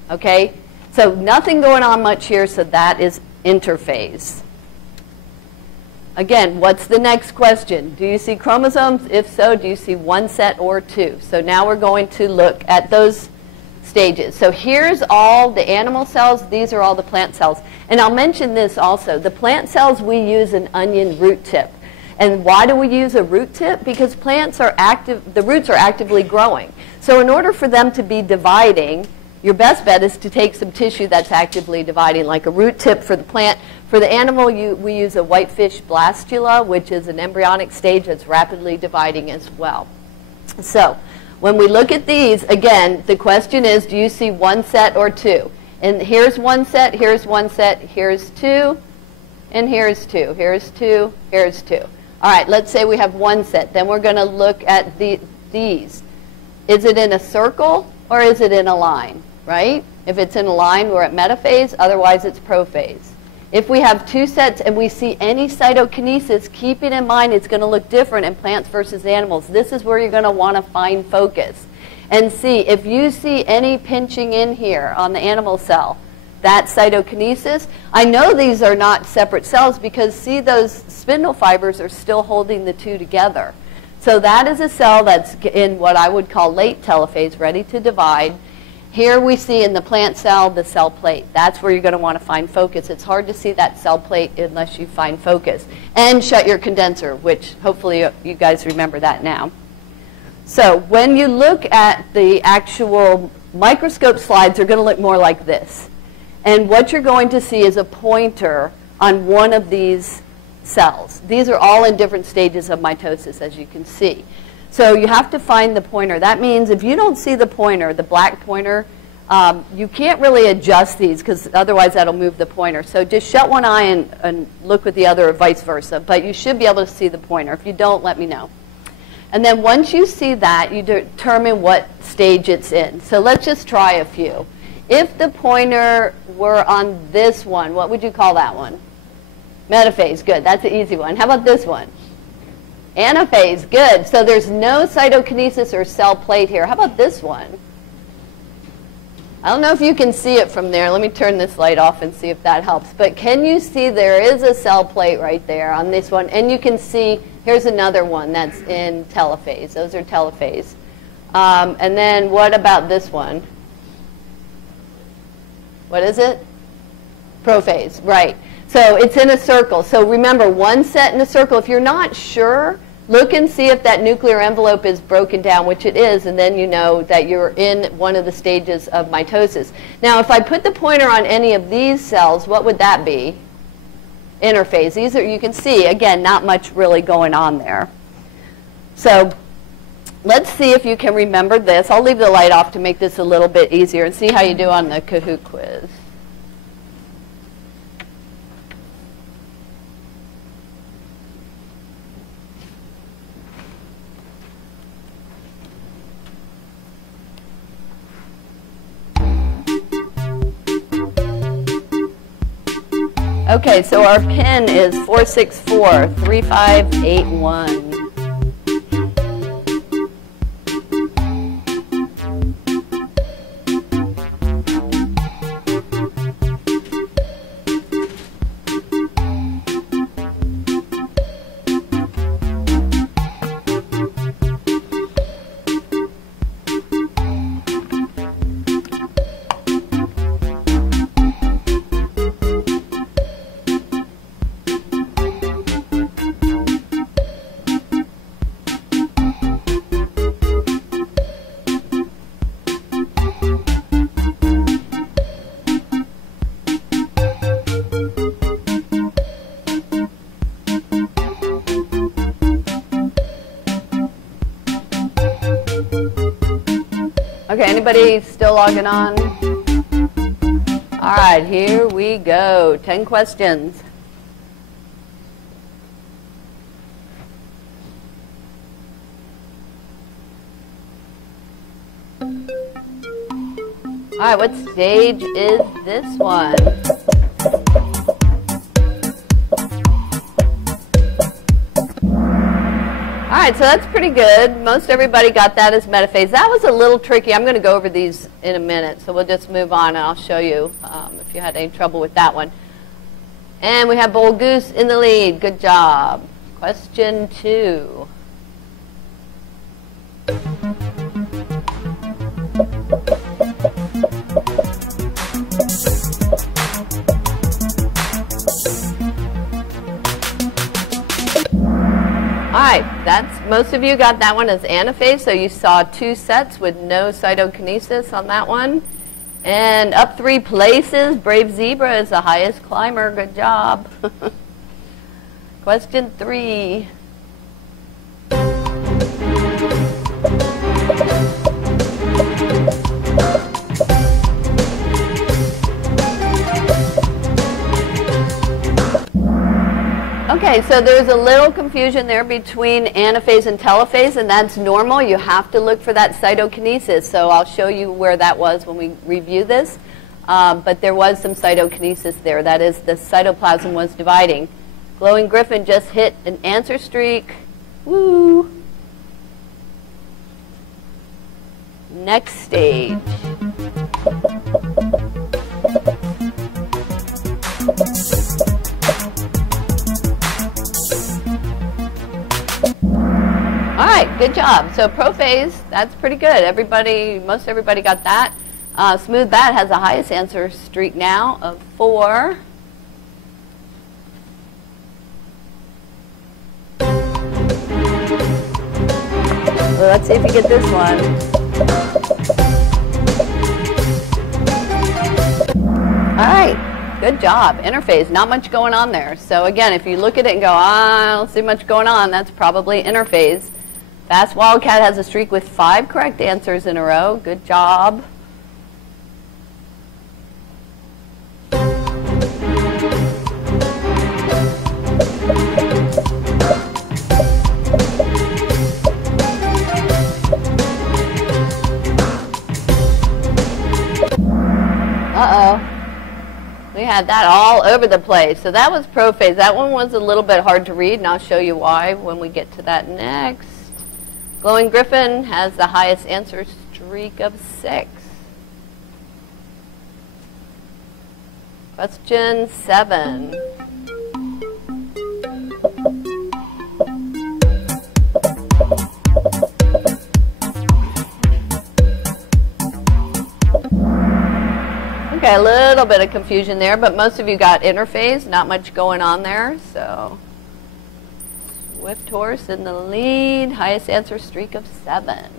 Okay? So nothing going on much here, so that is interphase. Again, what's the next question? Do you see chromosomes? If so, do you see one set or two? So now we're going to look at those stages. So here's all the animal cells. These are all the plant cells. And I'll mention this also. The plant cells, we use an onion root tip. And why do we use a root tip? Because plants are active, the roots are actively growing. So in order for them to be dividing, your best bet is to take some tissue that's actively dividing, like a root tip for the plant. For the animal, we use a whitefish blastula, which is an embryonic stage that's rapidly dividing as well. So when we look at these, again, the question is, do you see one set or two? And here's one set, here's one set, here's two, and here's two, here's two, here's two. All right, let's say we have one set. Then we're going to look at these. Is it in a circle or is it in a line, right? If it's in a line, we're at metaphase. Otherwise, it's prophase. If we have two sets and we see any cytokinesis, keeping in mind it's going to look different in plants versus animals. This is where you're going to want to find focus and see if you see any pinching in here on the animal cell. That's cytokinesis. I know these are not separate cells because see those spindle fibers are still holding the two together. So that is a cell that's in what I would call late telophase, ready to divide. Here we see in the plant cell the cell plate. That's where you're going to want to find focus. It's hard to see that cell plate unless you find focus. And shut your condenser, which hopefully you guys remember that now. So when you look at the actual microscope slides, they're going to look more like this. And what you're going to see is a pointer on one of these cells. These are all in different stages of mitosis, as you can see. So you have to find the pointer. That means if you don't see the pointer, the black pointer, you can't really adjust these because otherwise that'll move the pointer. So just shut one eye and look with the other or vice versa. But you should be able to see the pointer. If you don't, let me know. And then once you see that, you determine what stage it's in. So let's just try a few. If the pointer were on this one, what would you call that one? Metaphase. Good. That's an easy one. How about this one? Anaphase, good. So there's no cytokinesis or cell plate here. How about this one? I don't know if you can see it from there. Let me turn this light off and see if that helps. But can you see there is a cell plate right there on this one? And you can see, here's another one that's in telophase. Those are telophase. And then what about this one? What is it? Prophase, right. So it's in a circle. So remember, one set in a circle. If you're not sure, look and see if that nuclear envelope is broken down, which it is, and then you know that you're in one of the stages of mitosis. Now, if I put the pointer on any of these cells, what would that be? Interphase. These are, you can see, again, not much really going on there. So let's see if you can remember this. I'll leave the light off to make this a little bit easier and see how you do on the Kahoot quiz. Okay, so our pin is 464-3581. Okay, anybody still logging on? All right, here we go. 10 questions. All right, what stage is this one? All right, so that's pretty good. Most everybody got that as metaphase. That was a little tricky. I'm going to go over these in a minute, so we'll just move on, and I'll show you if you had any trouble with that one. And we have Bold Goose in the lead. Good job. Question 2. All right, most of you got that one as anaphase, so you saw 2 sets with no cytokinesis on that one. And up 3 places, Brave Zebra is the highest climber. Good job. Question 3. Okay, so there's a little confusion there between anaphase and telophase, and that's normal. You have to look for that cytokinesis. So I'll show you where that was when we review this. But there was some cytokinesis there. That is, the cytoplasm was dividing. Glowing Griffin just hit an answer streak. Woo! Next stage. All right, good job. So prophase, that's pretty good. Most everybody got that. Smooth Bat has the highest answer streak now of 4. So let's see if you get this one. All right, good job. Interphase, not much going on there. So again, if you look at it and go, I don't see much going on, that's probably interphase. Fast Wildcat has a streak with 5 correct answers in a row. Good job. Uh-oh. We had that all over the place. So that was prophase. That one was a little bit hard to read, and I'll show you why when we get to that next. Glowing Griffin has the highest answer streak of 6. Question 7. Okay, a little bit of confusion there, but most of you got interphase, not much going on there. So Swift Horse in the lead, highest answer streak of 7.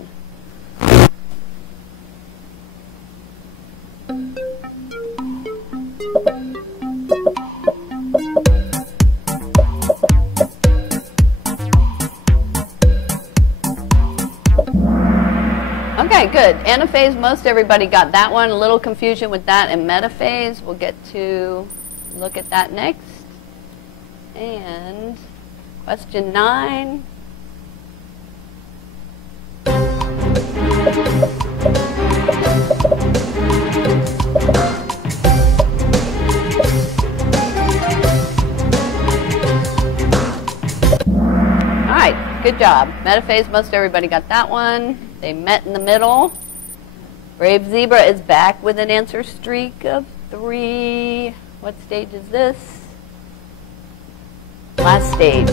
Okay, good. Anaphase, most everybody got that one. A little confusion with that and metaphase. We'll get to look at that next. And question 9. All right, good job. Metaphase, most everybody got that one. They met in the middle. Brave Zebra is back with an answer streak of 3. What stage is this? Last stage.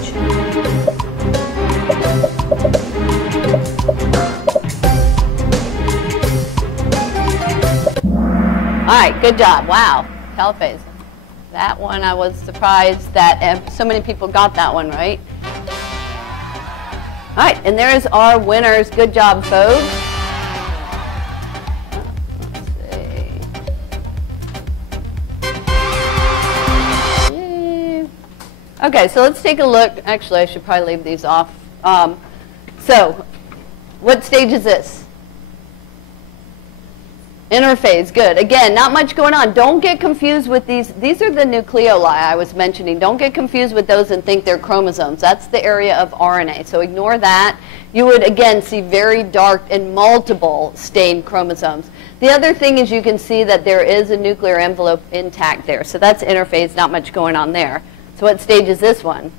All right, good job. Wow, telephase. That one, I was surprised that so many people got that one right. All right, and there's our winners. Good job, folks. Let's see. Yay. Okay, so let's take a look. Actually, I should probably leave these off. So, what stage is this? Interphase, good. Again, not much going on. Don't get confused with these. These are the nucleoli I was mentioning. Don't get confused with those and think they're chromosomes. That's the area of RNA. So ignore that. You would, again, see very dark and multiple stained chromosomes. The other thing is you can see that there is a nuclear envelope intact there. So that's interphase, not much going on there. So what stage is this one?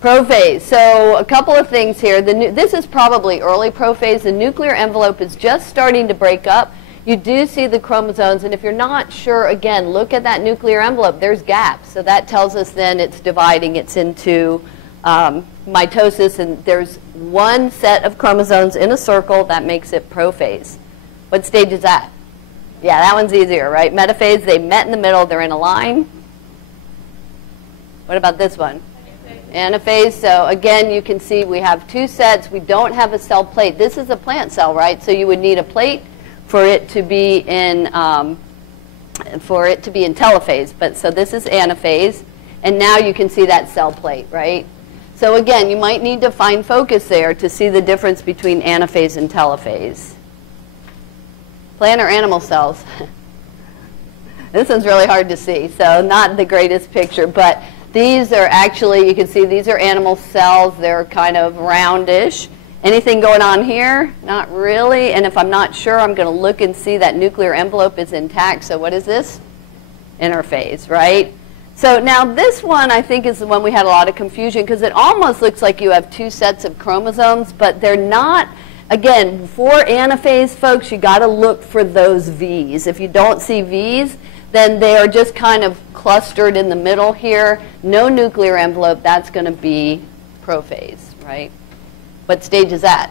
Prophase. So a couple of things here. This is probably early prophase. The nuclear envelope is just starting to break up. You do see the chromosomes, and if you're not sure, again, look at that nuclear envelope. There's gaps. So that tells us then it's dividing. It's into mitosis, and there's one set of chromosomes in a circle that makes it prophase. What stage is that? Yeah, that one's easier, right? Metaphase, they met in the middle. They're in a line. What about this one? Anaphase. So again, you can see we have 2 sets. We don't have a cell plate. This is a plant cell, right? So you would need a plate for it to be in telophase. But so this is anaphase, and now you can see that cell plate, right? So again, you might need to find focus there to see the difference between anaphase and telophase. Plant or animal cells? This one's really hard to see, so not the greatest picture, but these are actually, you can see these are animal cells. They're kind of roundish. Anything going on here? Not really. And if I'm not sure, I'm going to look and see that nuclear envelope is intact. So what is this? Interphase, right? So now this one, I think, is the one we had a lot of confusion because it almost looks like you have 2 sets of chromosomes, but they're not. Again, for anaphase, folks, you got to look for those V's. If you don't see V's, then they are just kind of clustered in the middle here. No nuclear envelope. That's going to be prophase, right? What stage is that?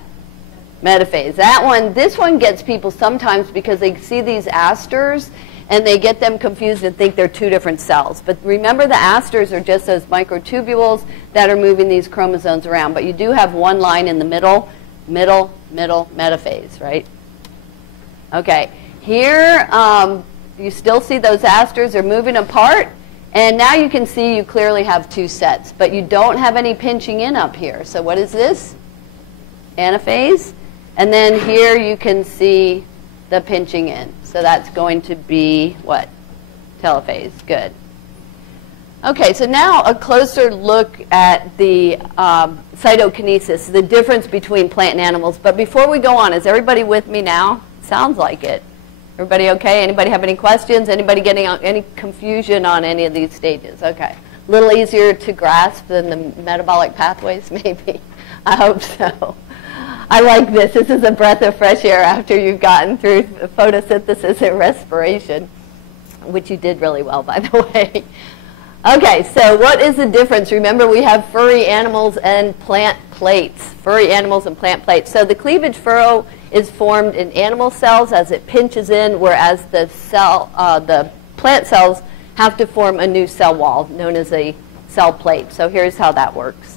Metaphase. That one, this one gets people sometimes because they see these asters and they get them confused and think they're 2 different cells. But remember, the asters are just those microtubules that are moving these chromosomes around. But you do have one line in the middle, metaphase, right? Okay. Here, you still see those asters are moving apart, and now you can see you clearly have 2 sets, but you don't have any pinching in up here. So what is this? Anaphase. And then here you can see the pinching in. So that's going to be what? Telophase. Good. Okay, so now a closer look at the cytokinesis, the difference between plant and animals. But before we go on, is everybody with me now? Sounds like it. Everybody okay? Anybody have any questions? Anybody getting any confusion on any of these stages? Okay. A little easier to grasp than the metabolic pathways, maybe. I hope so. I like this. This is a breath of fresh air after you've gotten through photosynthesis and respiration, which you did really well, by the way. Okay, so what is the difference? Remember, we have furry animals and plant plates. Furry animals and plant plates. So the cleavage furrow is formed in animal cells as it pinches in, whereas the plant cells have to form a new cell wall known as a cell plate. So here's how that works.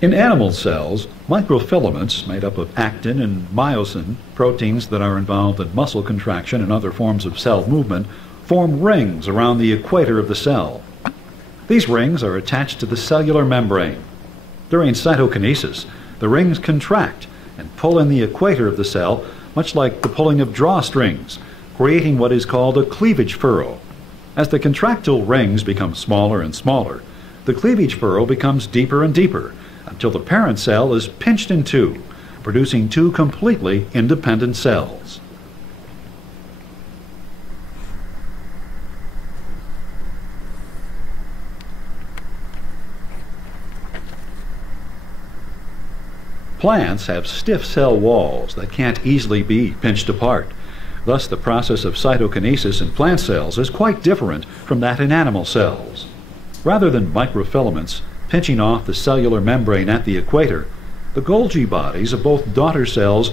In animal cells, microfilaments made up of actin and myosin, proteins that are involved in muscle contraction and other forms of cell movement, form rings around the equator of the cell. These rings are attached to the cellular membrane. During cytokinesis, the rings contract and pull in the equator of the cell, much like the pulling of drawstrings, creating what is called a cleavage furrow. As the contractile rings become smaller and smaller, the cleavage furrow becomes deeper and deeper, until the parent cell is pinched in two, producing two completely independent cells. Plants have stiff cell walls that can't easily be pinched apart. Thus, the process of cytokinesis in plant cells is quite different from that in animal cells. Rather than microfilaments pinching off the cellular membrane at the equator, the Golgi bodies of both daughter cells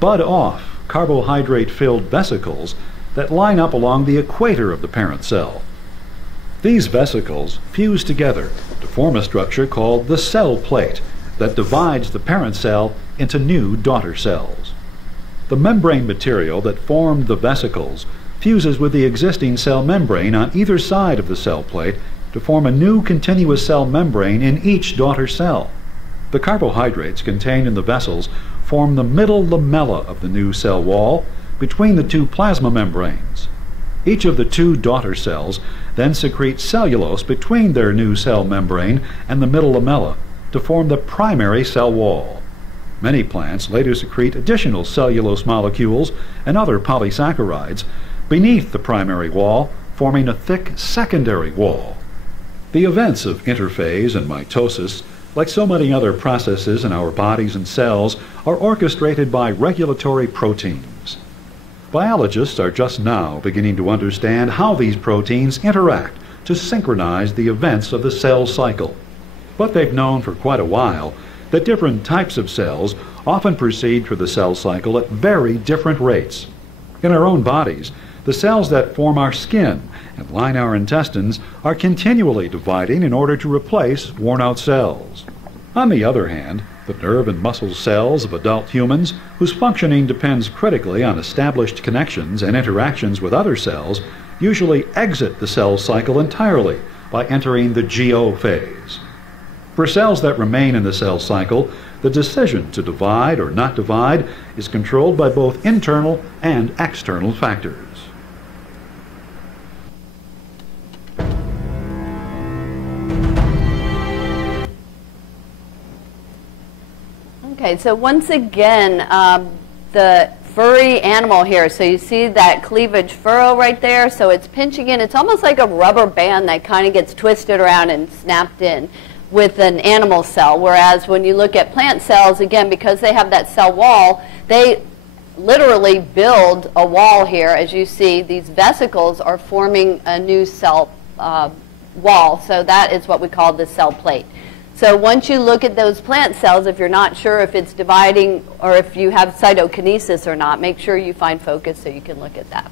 bud off carbohydrate-filled vesicles that line up along the equator of the parent cell. These vesicles fuse together to form a structure called the cell plate that divides the parent cell into new daughter cells. The membrane material that formed the vesicles fuses with the existing cell membrane on either side of the cell plate to form a new continuous cell membrane in each daughter cell. The carbohydrates contained in the vessels form the middle lamella of the new cell wall between the two plasma membranes. Each of the two daughter cells then secretes cellulose between their new cell membrane and the middle lamella to form the primary cell wall. Many plants later secrete additional cellulose molecules and other polysaccharides beneath the primary wall, forming a thick secondary wall. The events of interphase and mitosis, like so many other processes in our bodies and cells, are orchestrated by regulatory proteins. Biologists are just now beginning to understand how these proteins interact to synchronize the events of the cell cycle. But they've known for quite a while that different types of cells often proceed through the cell cycle at very different rates. In our own bodies, the cells that form our skin and line our intestines are continually dividing in order to replace worn-out cells. On the other hand, the nerve and muscle cells of adult humans, whose functioning depends critically on established connections and interactions with other cells, usually exit the cell cycle entirely by entering the GO phase. For cells that remain in the cell cycle, the decision to divide or not divide is controlled by both internal and external factors. Okay, so once again, the furry animal here, so you see that cleavage furrow right there, so it's pinching in. It's almost like a rubber band that kind of gets twisted around and snapped in with an animal cell, whereas when you look at plant cells, again, because they have that cell wall, they literally build a wall here. As you see, these vesicles are forming a new cell wall, so that is what we call the cell plate. So once you look at those plant cells, if you're not sure if it's dividing or if you have cytokinesis or not, make sure you find focus so you can look at that.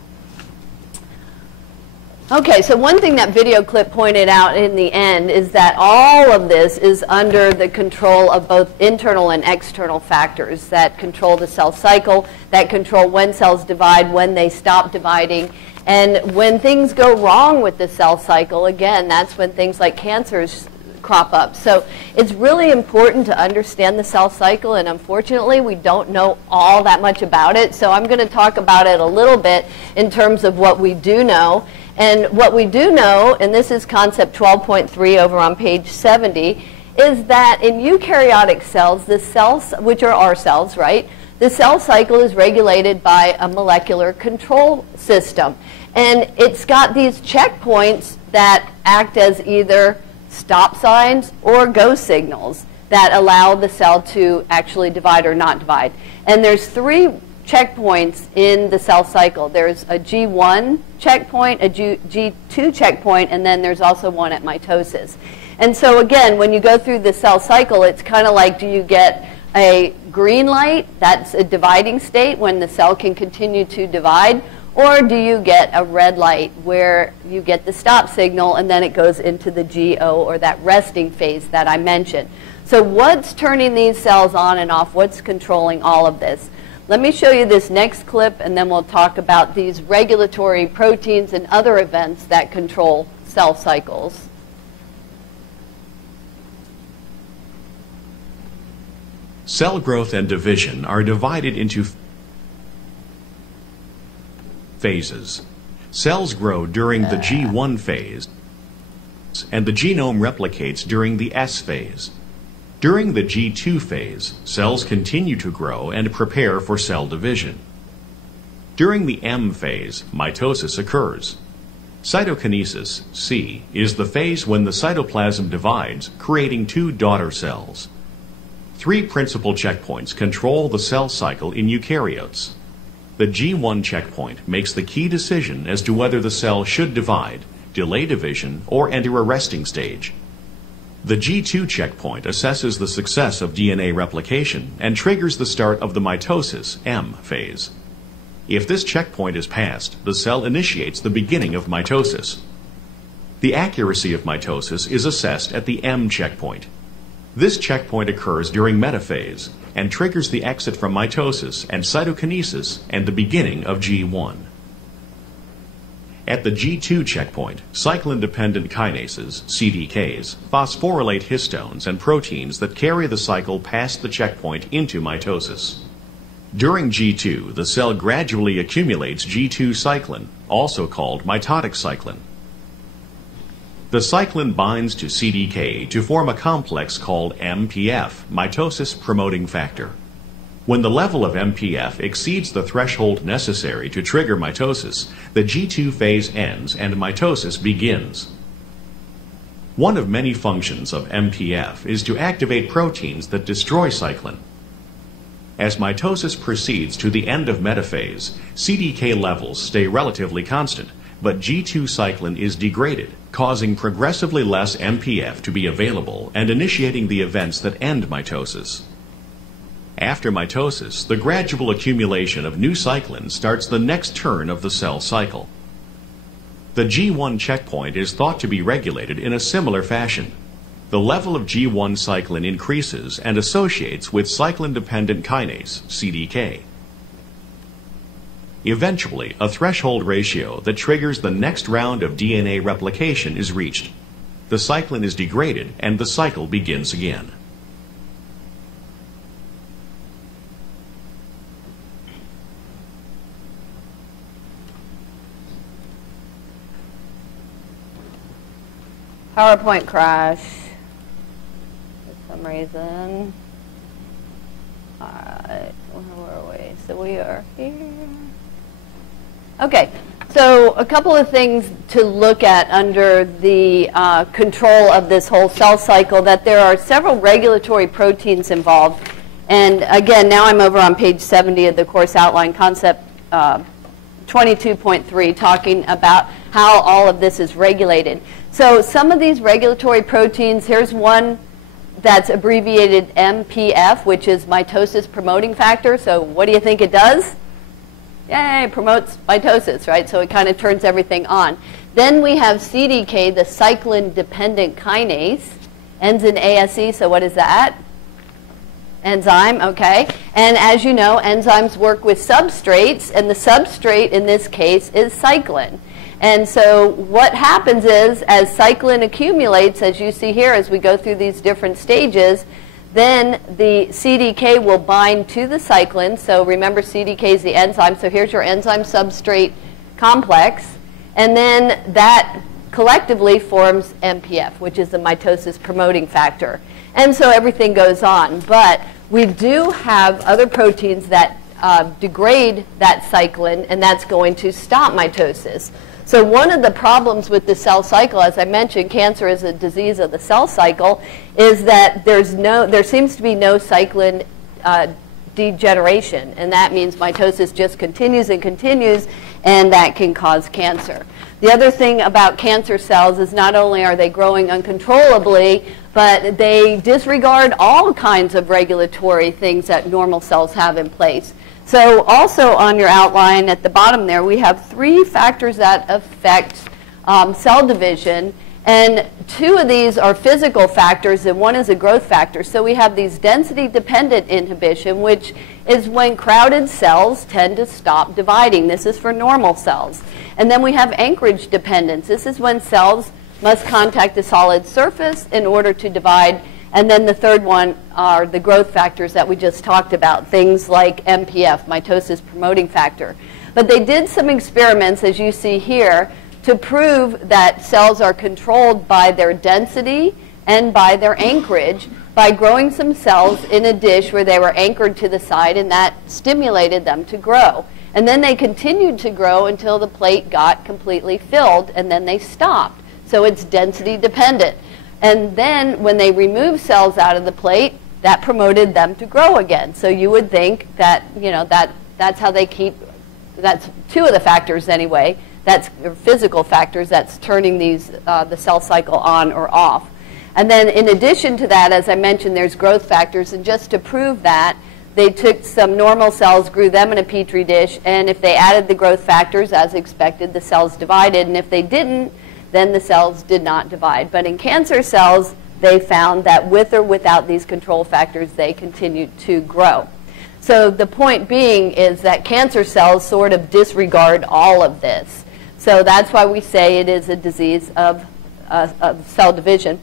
Okay, so one thing that video clip pointed out in the end is that all of this is under the control of both internal and external factors that control the cell cycle, that control when cells divide, when they stop dividing. And when things go wrong with the cell cycle, again, that's when things like cancers crop up. So it's really important to understand the cell cycle, and unfortunately we don't know all that much about it. So I'm going to talk about it a little bit in terms of what we do know. And what we do know, and this is concept 12.3 over on page 70, is that in eukaryotic cells, the cells, which are our cells, right, the cell cycle is regulated by a molecular control system. And it's got these checkpoints that act as either stop signs or go signals that allow the cell to actually divide or not divide. And there's 3 checkpoints in the cell cycle. There's a G1 checkpoint, a G2 checkpoint, and then there's also one at mitosis. And so again, when you go through the cell cycle, it's kind of like, do you get a green light? That's a dividing state when the cell can continue to divide. Or do you get a red light where you get the stop signal and then it goes into the GO, or that resting phase that I mentioned. So what's turning these cells on and off? What's controlling all of this? Let me show you this next clip, and then we'll talk about these regulatory proteins and other events that control cell cycles. Cell growth and division are divided into phases. Cells grow during the G1 phase, and the genome replicates during the S phase. During the G2 phase, cells continue to grow and prepare for cell division. During the M phase, mitosis occurs. Cytokinesis, C, is the phase when the cytoplasm divides, creating 2 daughter cells. 3 principal checkpoints control the cell cycle in eukaryotes. The G1 checkpoint makes the key decision as to whether the cell should divide, delay division, or enter a resting stage. The G2 checkpoint assesses the success of DNA replication and triggers the start of the mitosis, M, phase. If this checkpoint is passed, the cell initiates the beginning of mitosis. The accuracy of mitosis is assessed at the M checkpoint. This checkpoint occurs during metaphase and triggers the exit from mitosis and cytokinesis and the beginning of G1. At the G2 checkpoint, cyclin-dependent kinases, CDKs, phosphorylate histones and proteins that carry the cycle past the checkpoint into mitosis. During G2, the cell gradually accumulates G2 cyclin, also called mitotic cyclin. The cyclin binds to CDK to form a complex called MPF, mitosis promoting factor. When the level of MPF exceeds the threshold necessary to trigger mitosis, the G2 phase ends and mitosis begins. One of many functions of MPF is to activate proteins that destroy cyclin. As mitosis proceeds to the end of metaphase, CDK levels stay relatively constant, but G2 cyclin is degraded, causing progressively less MPF to be available and initiating the events that end mitosis. After mitosis, the gradual accumulation of new cyclin starts the next turn of the cell cycle. The G1 checkpoint is thought to be regulated in a similar fashion. The level of G1 cyclin increases and associates with cyclin-dependent kinase, CDK. Eventually, a threshold ratio that triggers the next round of DNA replication is reached. The cyclin is degraded and the cycle begins again. PowerPoint crash for some reason. Alright, where are we? So we are here. Okay, so a couple of things to look at under the control of this whole cell cycle, that there are several regulatory proteins involved. And again, now I'm over on page 70 of the course outline, concept 22.3, talking about how all of this is regulated. So some of these regulatory proteins, here's one that's abbreviated MPF, which is mitosis promoting factor. So what do you think it does? Yay, it promotes mitosis, right? So it kind of turns everything on. Then we have CDK, the cyclin-dependent kinase, ends in ASE, so what is that? Enzyme, okay. And as you know, enzymes work with substrates, and the substrate in this case is cyclin. And so what happens is, as cyclin accumulates, as you see here, as we go through these different stages, then the CDK will bind to the cyclin. So remember, CDK is the enzyme. So here's your enzyme substrate complex. And then that collectively forms MPF, which is the mitosis promoting factor. And so everything goes on. But we do have other proteins that degrade that cyclin, and that's going to stop mitosis. So one of the problems with the cell cycle, as I mentioned, cancer is a disease of the cell cycle, is that there seems to be no cyclin degeneration. And that means mitosis just continues and continues, and that can cause cancer. The other thing about cancer cells is not only are they growing uncontrollably, but they disregard all kinds of regulatory things that normal cells have in place. So also on your outline at the bottom there, we have 3 factors that affect cell division. And 2 of these are physical factors, and 1 is a growth factor. So we have these density-dependent inhibition, which is when crowded cells tend to stop dividing. This is for normal cells. And then we have anchorage dependence. This is when cells must contact a solid surface in order to divide. And then the third one are the growth factors that we just talked about, things like MPF, mitosis promoting factor. But they did some experiments, as you see here, to prove that cells are controlled by their density and by their anchorage by growing some cells in a dish where they were anchored to the side, and that stimulated them to grow. And then they continued to grow until the plate got completely filled, and then they stopped. So it's density dependent. And then when they remove cells out of the plate, that promoted them to grow again. So you would think that, you know, that's how they keep, that's 2 of the factors anyway. That's physical factors that's turning these, the cell cycle on or off. And then in addition to that, as I mentioned, there's growth factors. And just to prove that, they took some normal cells, grew them in a Petri dish, and if they added the growth factors, as expected, the cells divided. And if they didn't, then the cells did not divide. But in cancer cells, they found that with or without these control factors, they continued to grow. So the point being is that cancer cells sort of disregard all of this. So that's why we say it is a disease of cell division.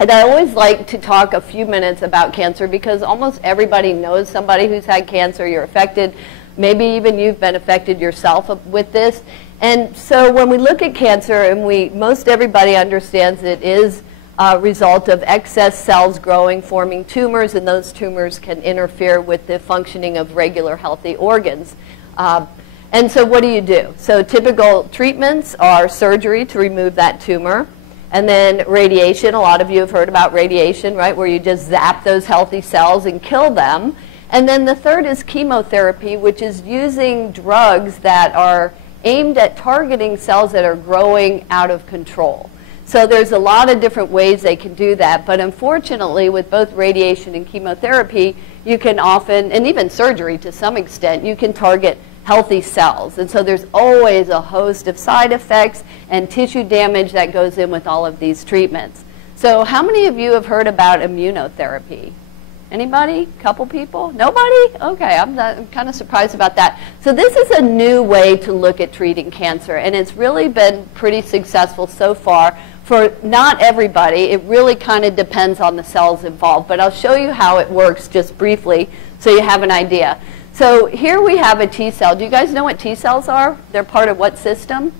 And I always like to talk a few minutes about cancer because almost everybody knows somebody who's had cancer. You're affected. Maybe even you've been affected yourself with this. And so when we look at cancer, and most everybody understands it is a result of excess cells growing, forming tumors, and those tumors can interfere with the functioning of regular healthy organs. And so what do? So typical treatments are surgery to remove that tumor, and then radiation. A lot of you have heard about radiation, right, where you just zap those healthy cells and kill them. And then the third is chemotherapy, which is using drugs that are aimed at targeting cells that are growing out of control. So there's a lot of different ways they can do that, but unfortunately with both radiation and chemotherapy, you can often, and even surgery to some extent, you can target healthy cells. And so there's always a host of side effects and tissue damage that goes in with all of these treatments. So how many of you have heard about immunotherapy? Anybody? Couple people? Nobody? Okay, I'm kind of surprised about that. So this is a new way to look at treating cancer, and it's really been pretty successful so far. For not everybody, it really kind of depends on the cells involved, but I'll show you how it works just briefly so you have an idea. So here we have a T cell. Do you guys know what T cells are? They're part of what system?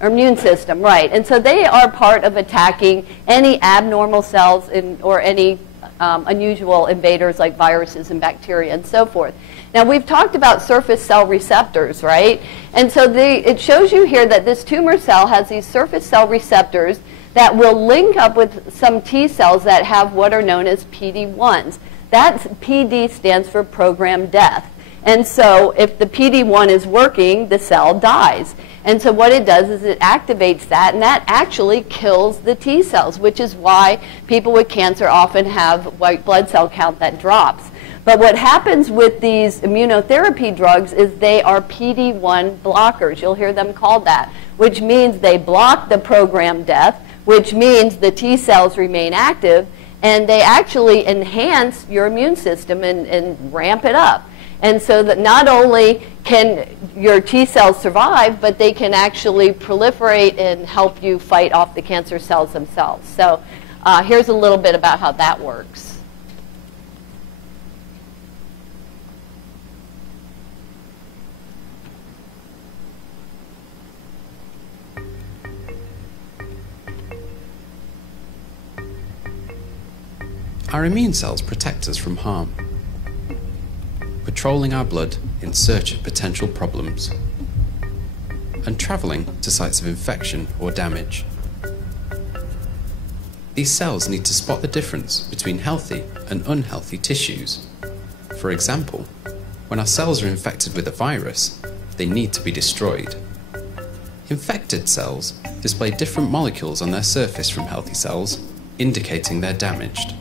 Or immune system, right. And so they are part of attacking any abnormal cells or any unusual invaders like viruses and bacteria and so forth. Now we've talked about surface cell receptors, right? And so it shows you here that this tumor cell has these surface cell receptors that will link up with some T cells that have what are known as PD-1s. That PD stands for programmed death. And so if the PD-1 is working, the cell dies. And so what it does is it activates that, and that actually kills the T cells, which is why people with cancer often have white blood cell count that drops. But what happens with these immunotherapy drugs is they are PD-1 blockers. You'll hear them called that, which means they block the programmed death, which means the T cells remain active. and they actually enhance your immune system and ramp it up. And so that not only can your T cells survive, but they can actually proliferate and help you fight off the cancer cells themselves. So here's a little bit about how that works. Our immune cells protect us from harm, patrolling our blood in search of potential problems, and travelling to sites of infection or damage. These cells need to spot the difference between healthy and unhealthy tissues. For example, when our cells are infected with a virus, they need to be destroyed. Infected cells display different molecules on their surface from healthy cells, indicating they're damaged.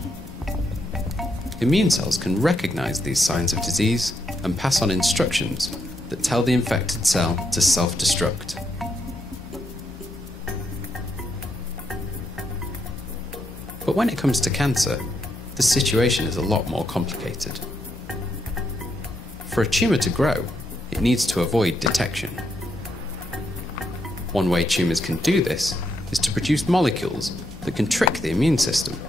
Immune cells can recognize these signs of disease and pass on instructions that tell the infected cell to self-destruct. But when it comes to cancer, the situation is a lot more complicated. For a tumour to grow, it needs to avoid detection. One way tumours can do this is to produce molecules that can trick the immune system.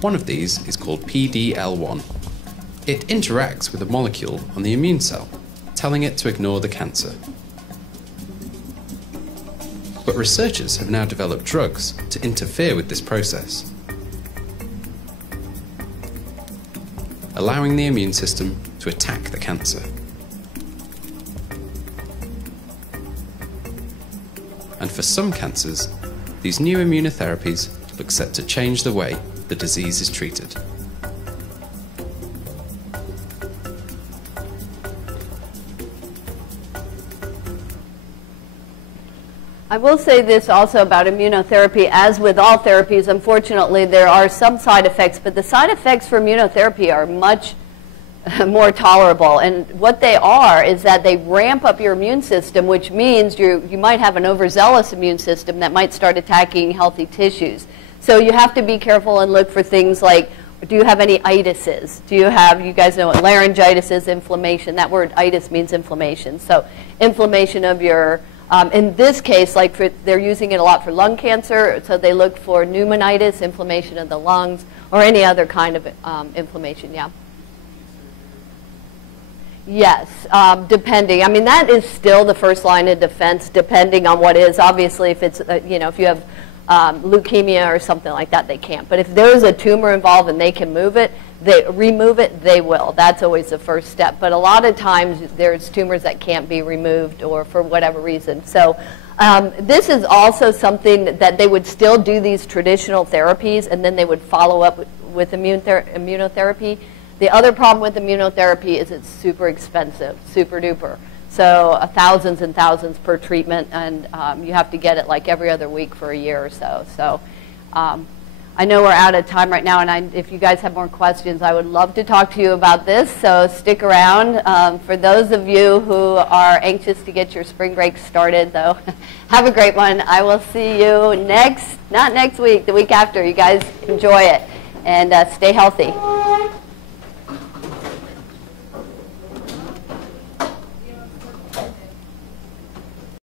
One of these is called PD-L1. It interacts with a molecule on the immune cell, telling it to ignore the cancer. But researchers have now developed drugs to interfere with this process, allowing the immune system to attack the cancer. And for some cancers, these new immunotherapies look set to change the way the disease is treated. I will say this also about immunotherapy. As with all therapies, unfortunately, there are some side effects, but the side effects for immunotherapy are much more tolerable. And what they are is that they ramp up your immune system, which means you might have an overzealous immune system that might start attacking healthy tissues. So you have to be careful and look for things like, do you have any itises? Do you have, you guys know what laryngitis is, inflammation. That word itis means inflammation. So inflammation of your, in this case, like they're using it a lot for lung cancer, so they look for pneumonitis, inflammation of the lungs, or any other kind of inflammation, yeah. Yes, depending. I mean, that is still the first line of defense, depending on what is. Obviously, if it's, you know, if you have leukemia or something like that, they can't. But if there's a tumor involved and they can move it, they remove it, they will. That's always the first step. But a lot of times there's tumors that can't be removed or for whatever reason. So this is also something that they would still do these traditional therapies and then they would follow up with immunotherapy. The other problem with immunotherapy is it's super expensive, super duper. So thousands and thousands per treatment, and you have to get it like every other week for a year or so. So I know we're out of time right now, and if you guys have more questions, I would love to talk to you about this. So stick around. For those of you who are anxious to get your spring break started, though, have a great one. I will see you not next week, the week after. You guys enjoy it, and stay healthy.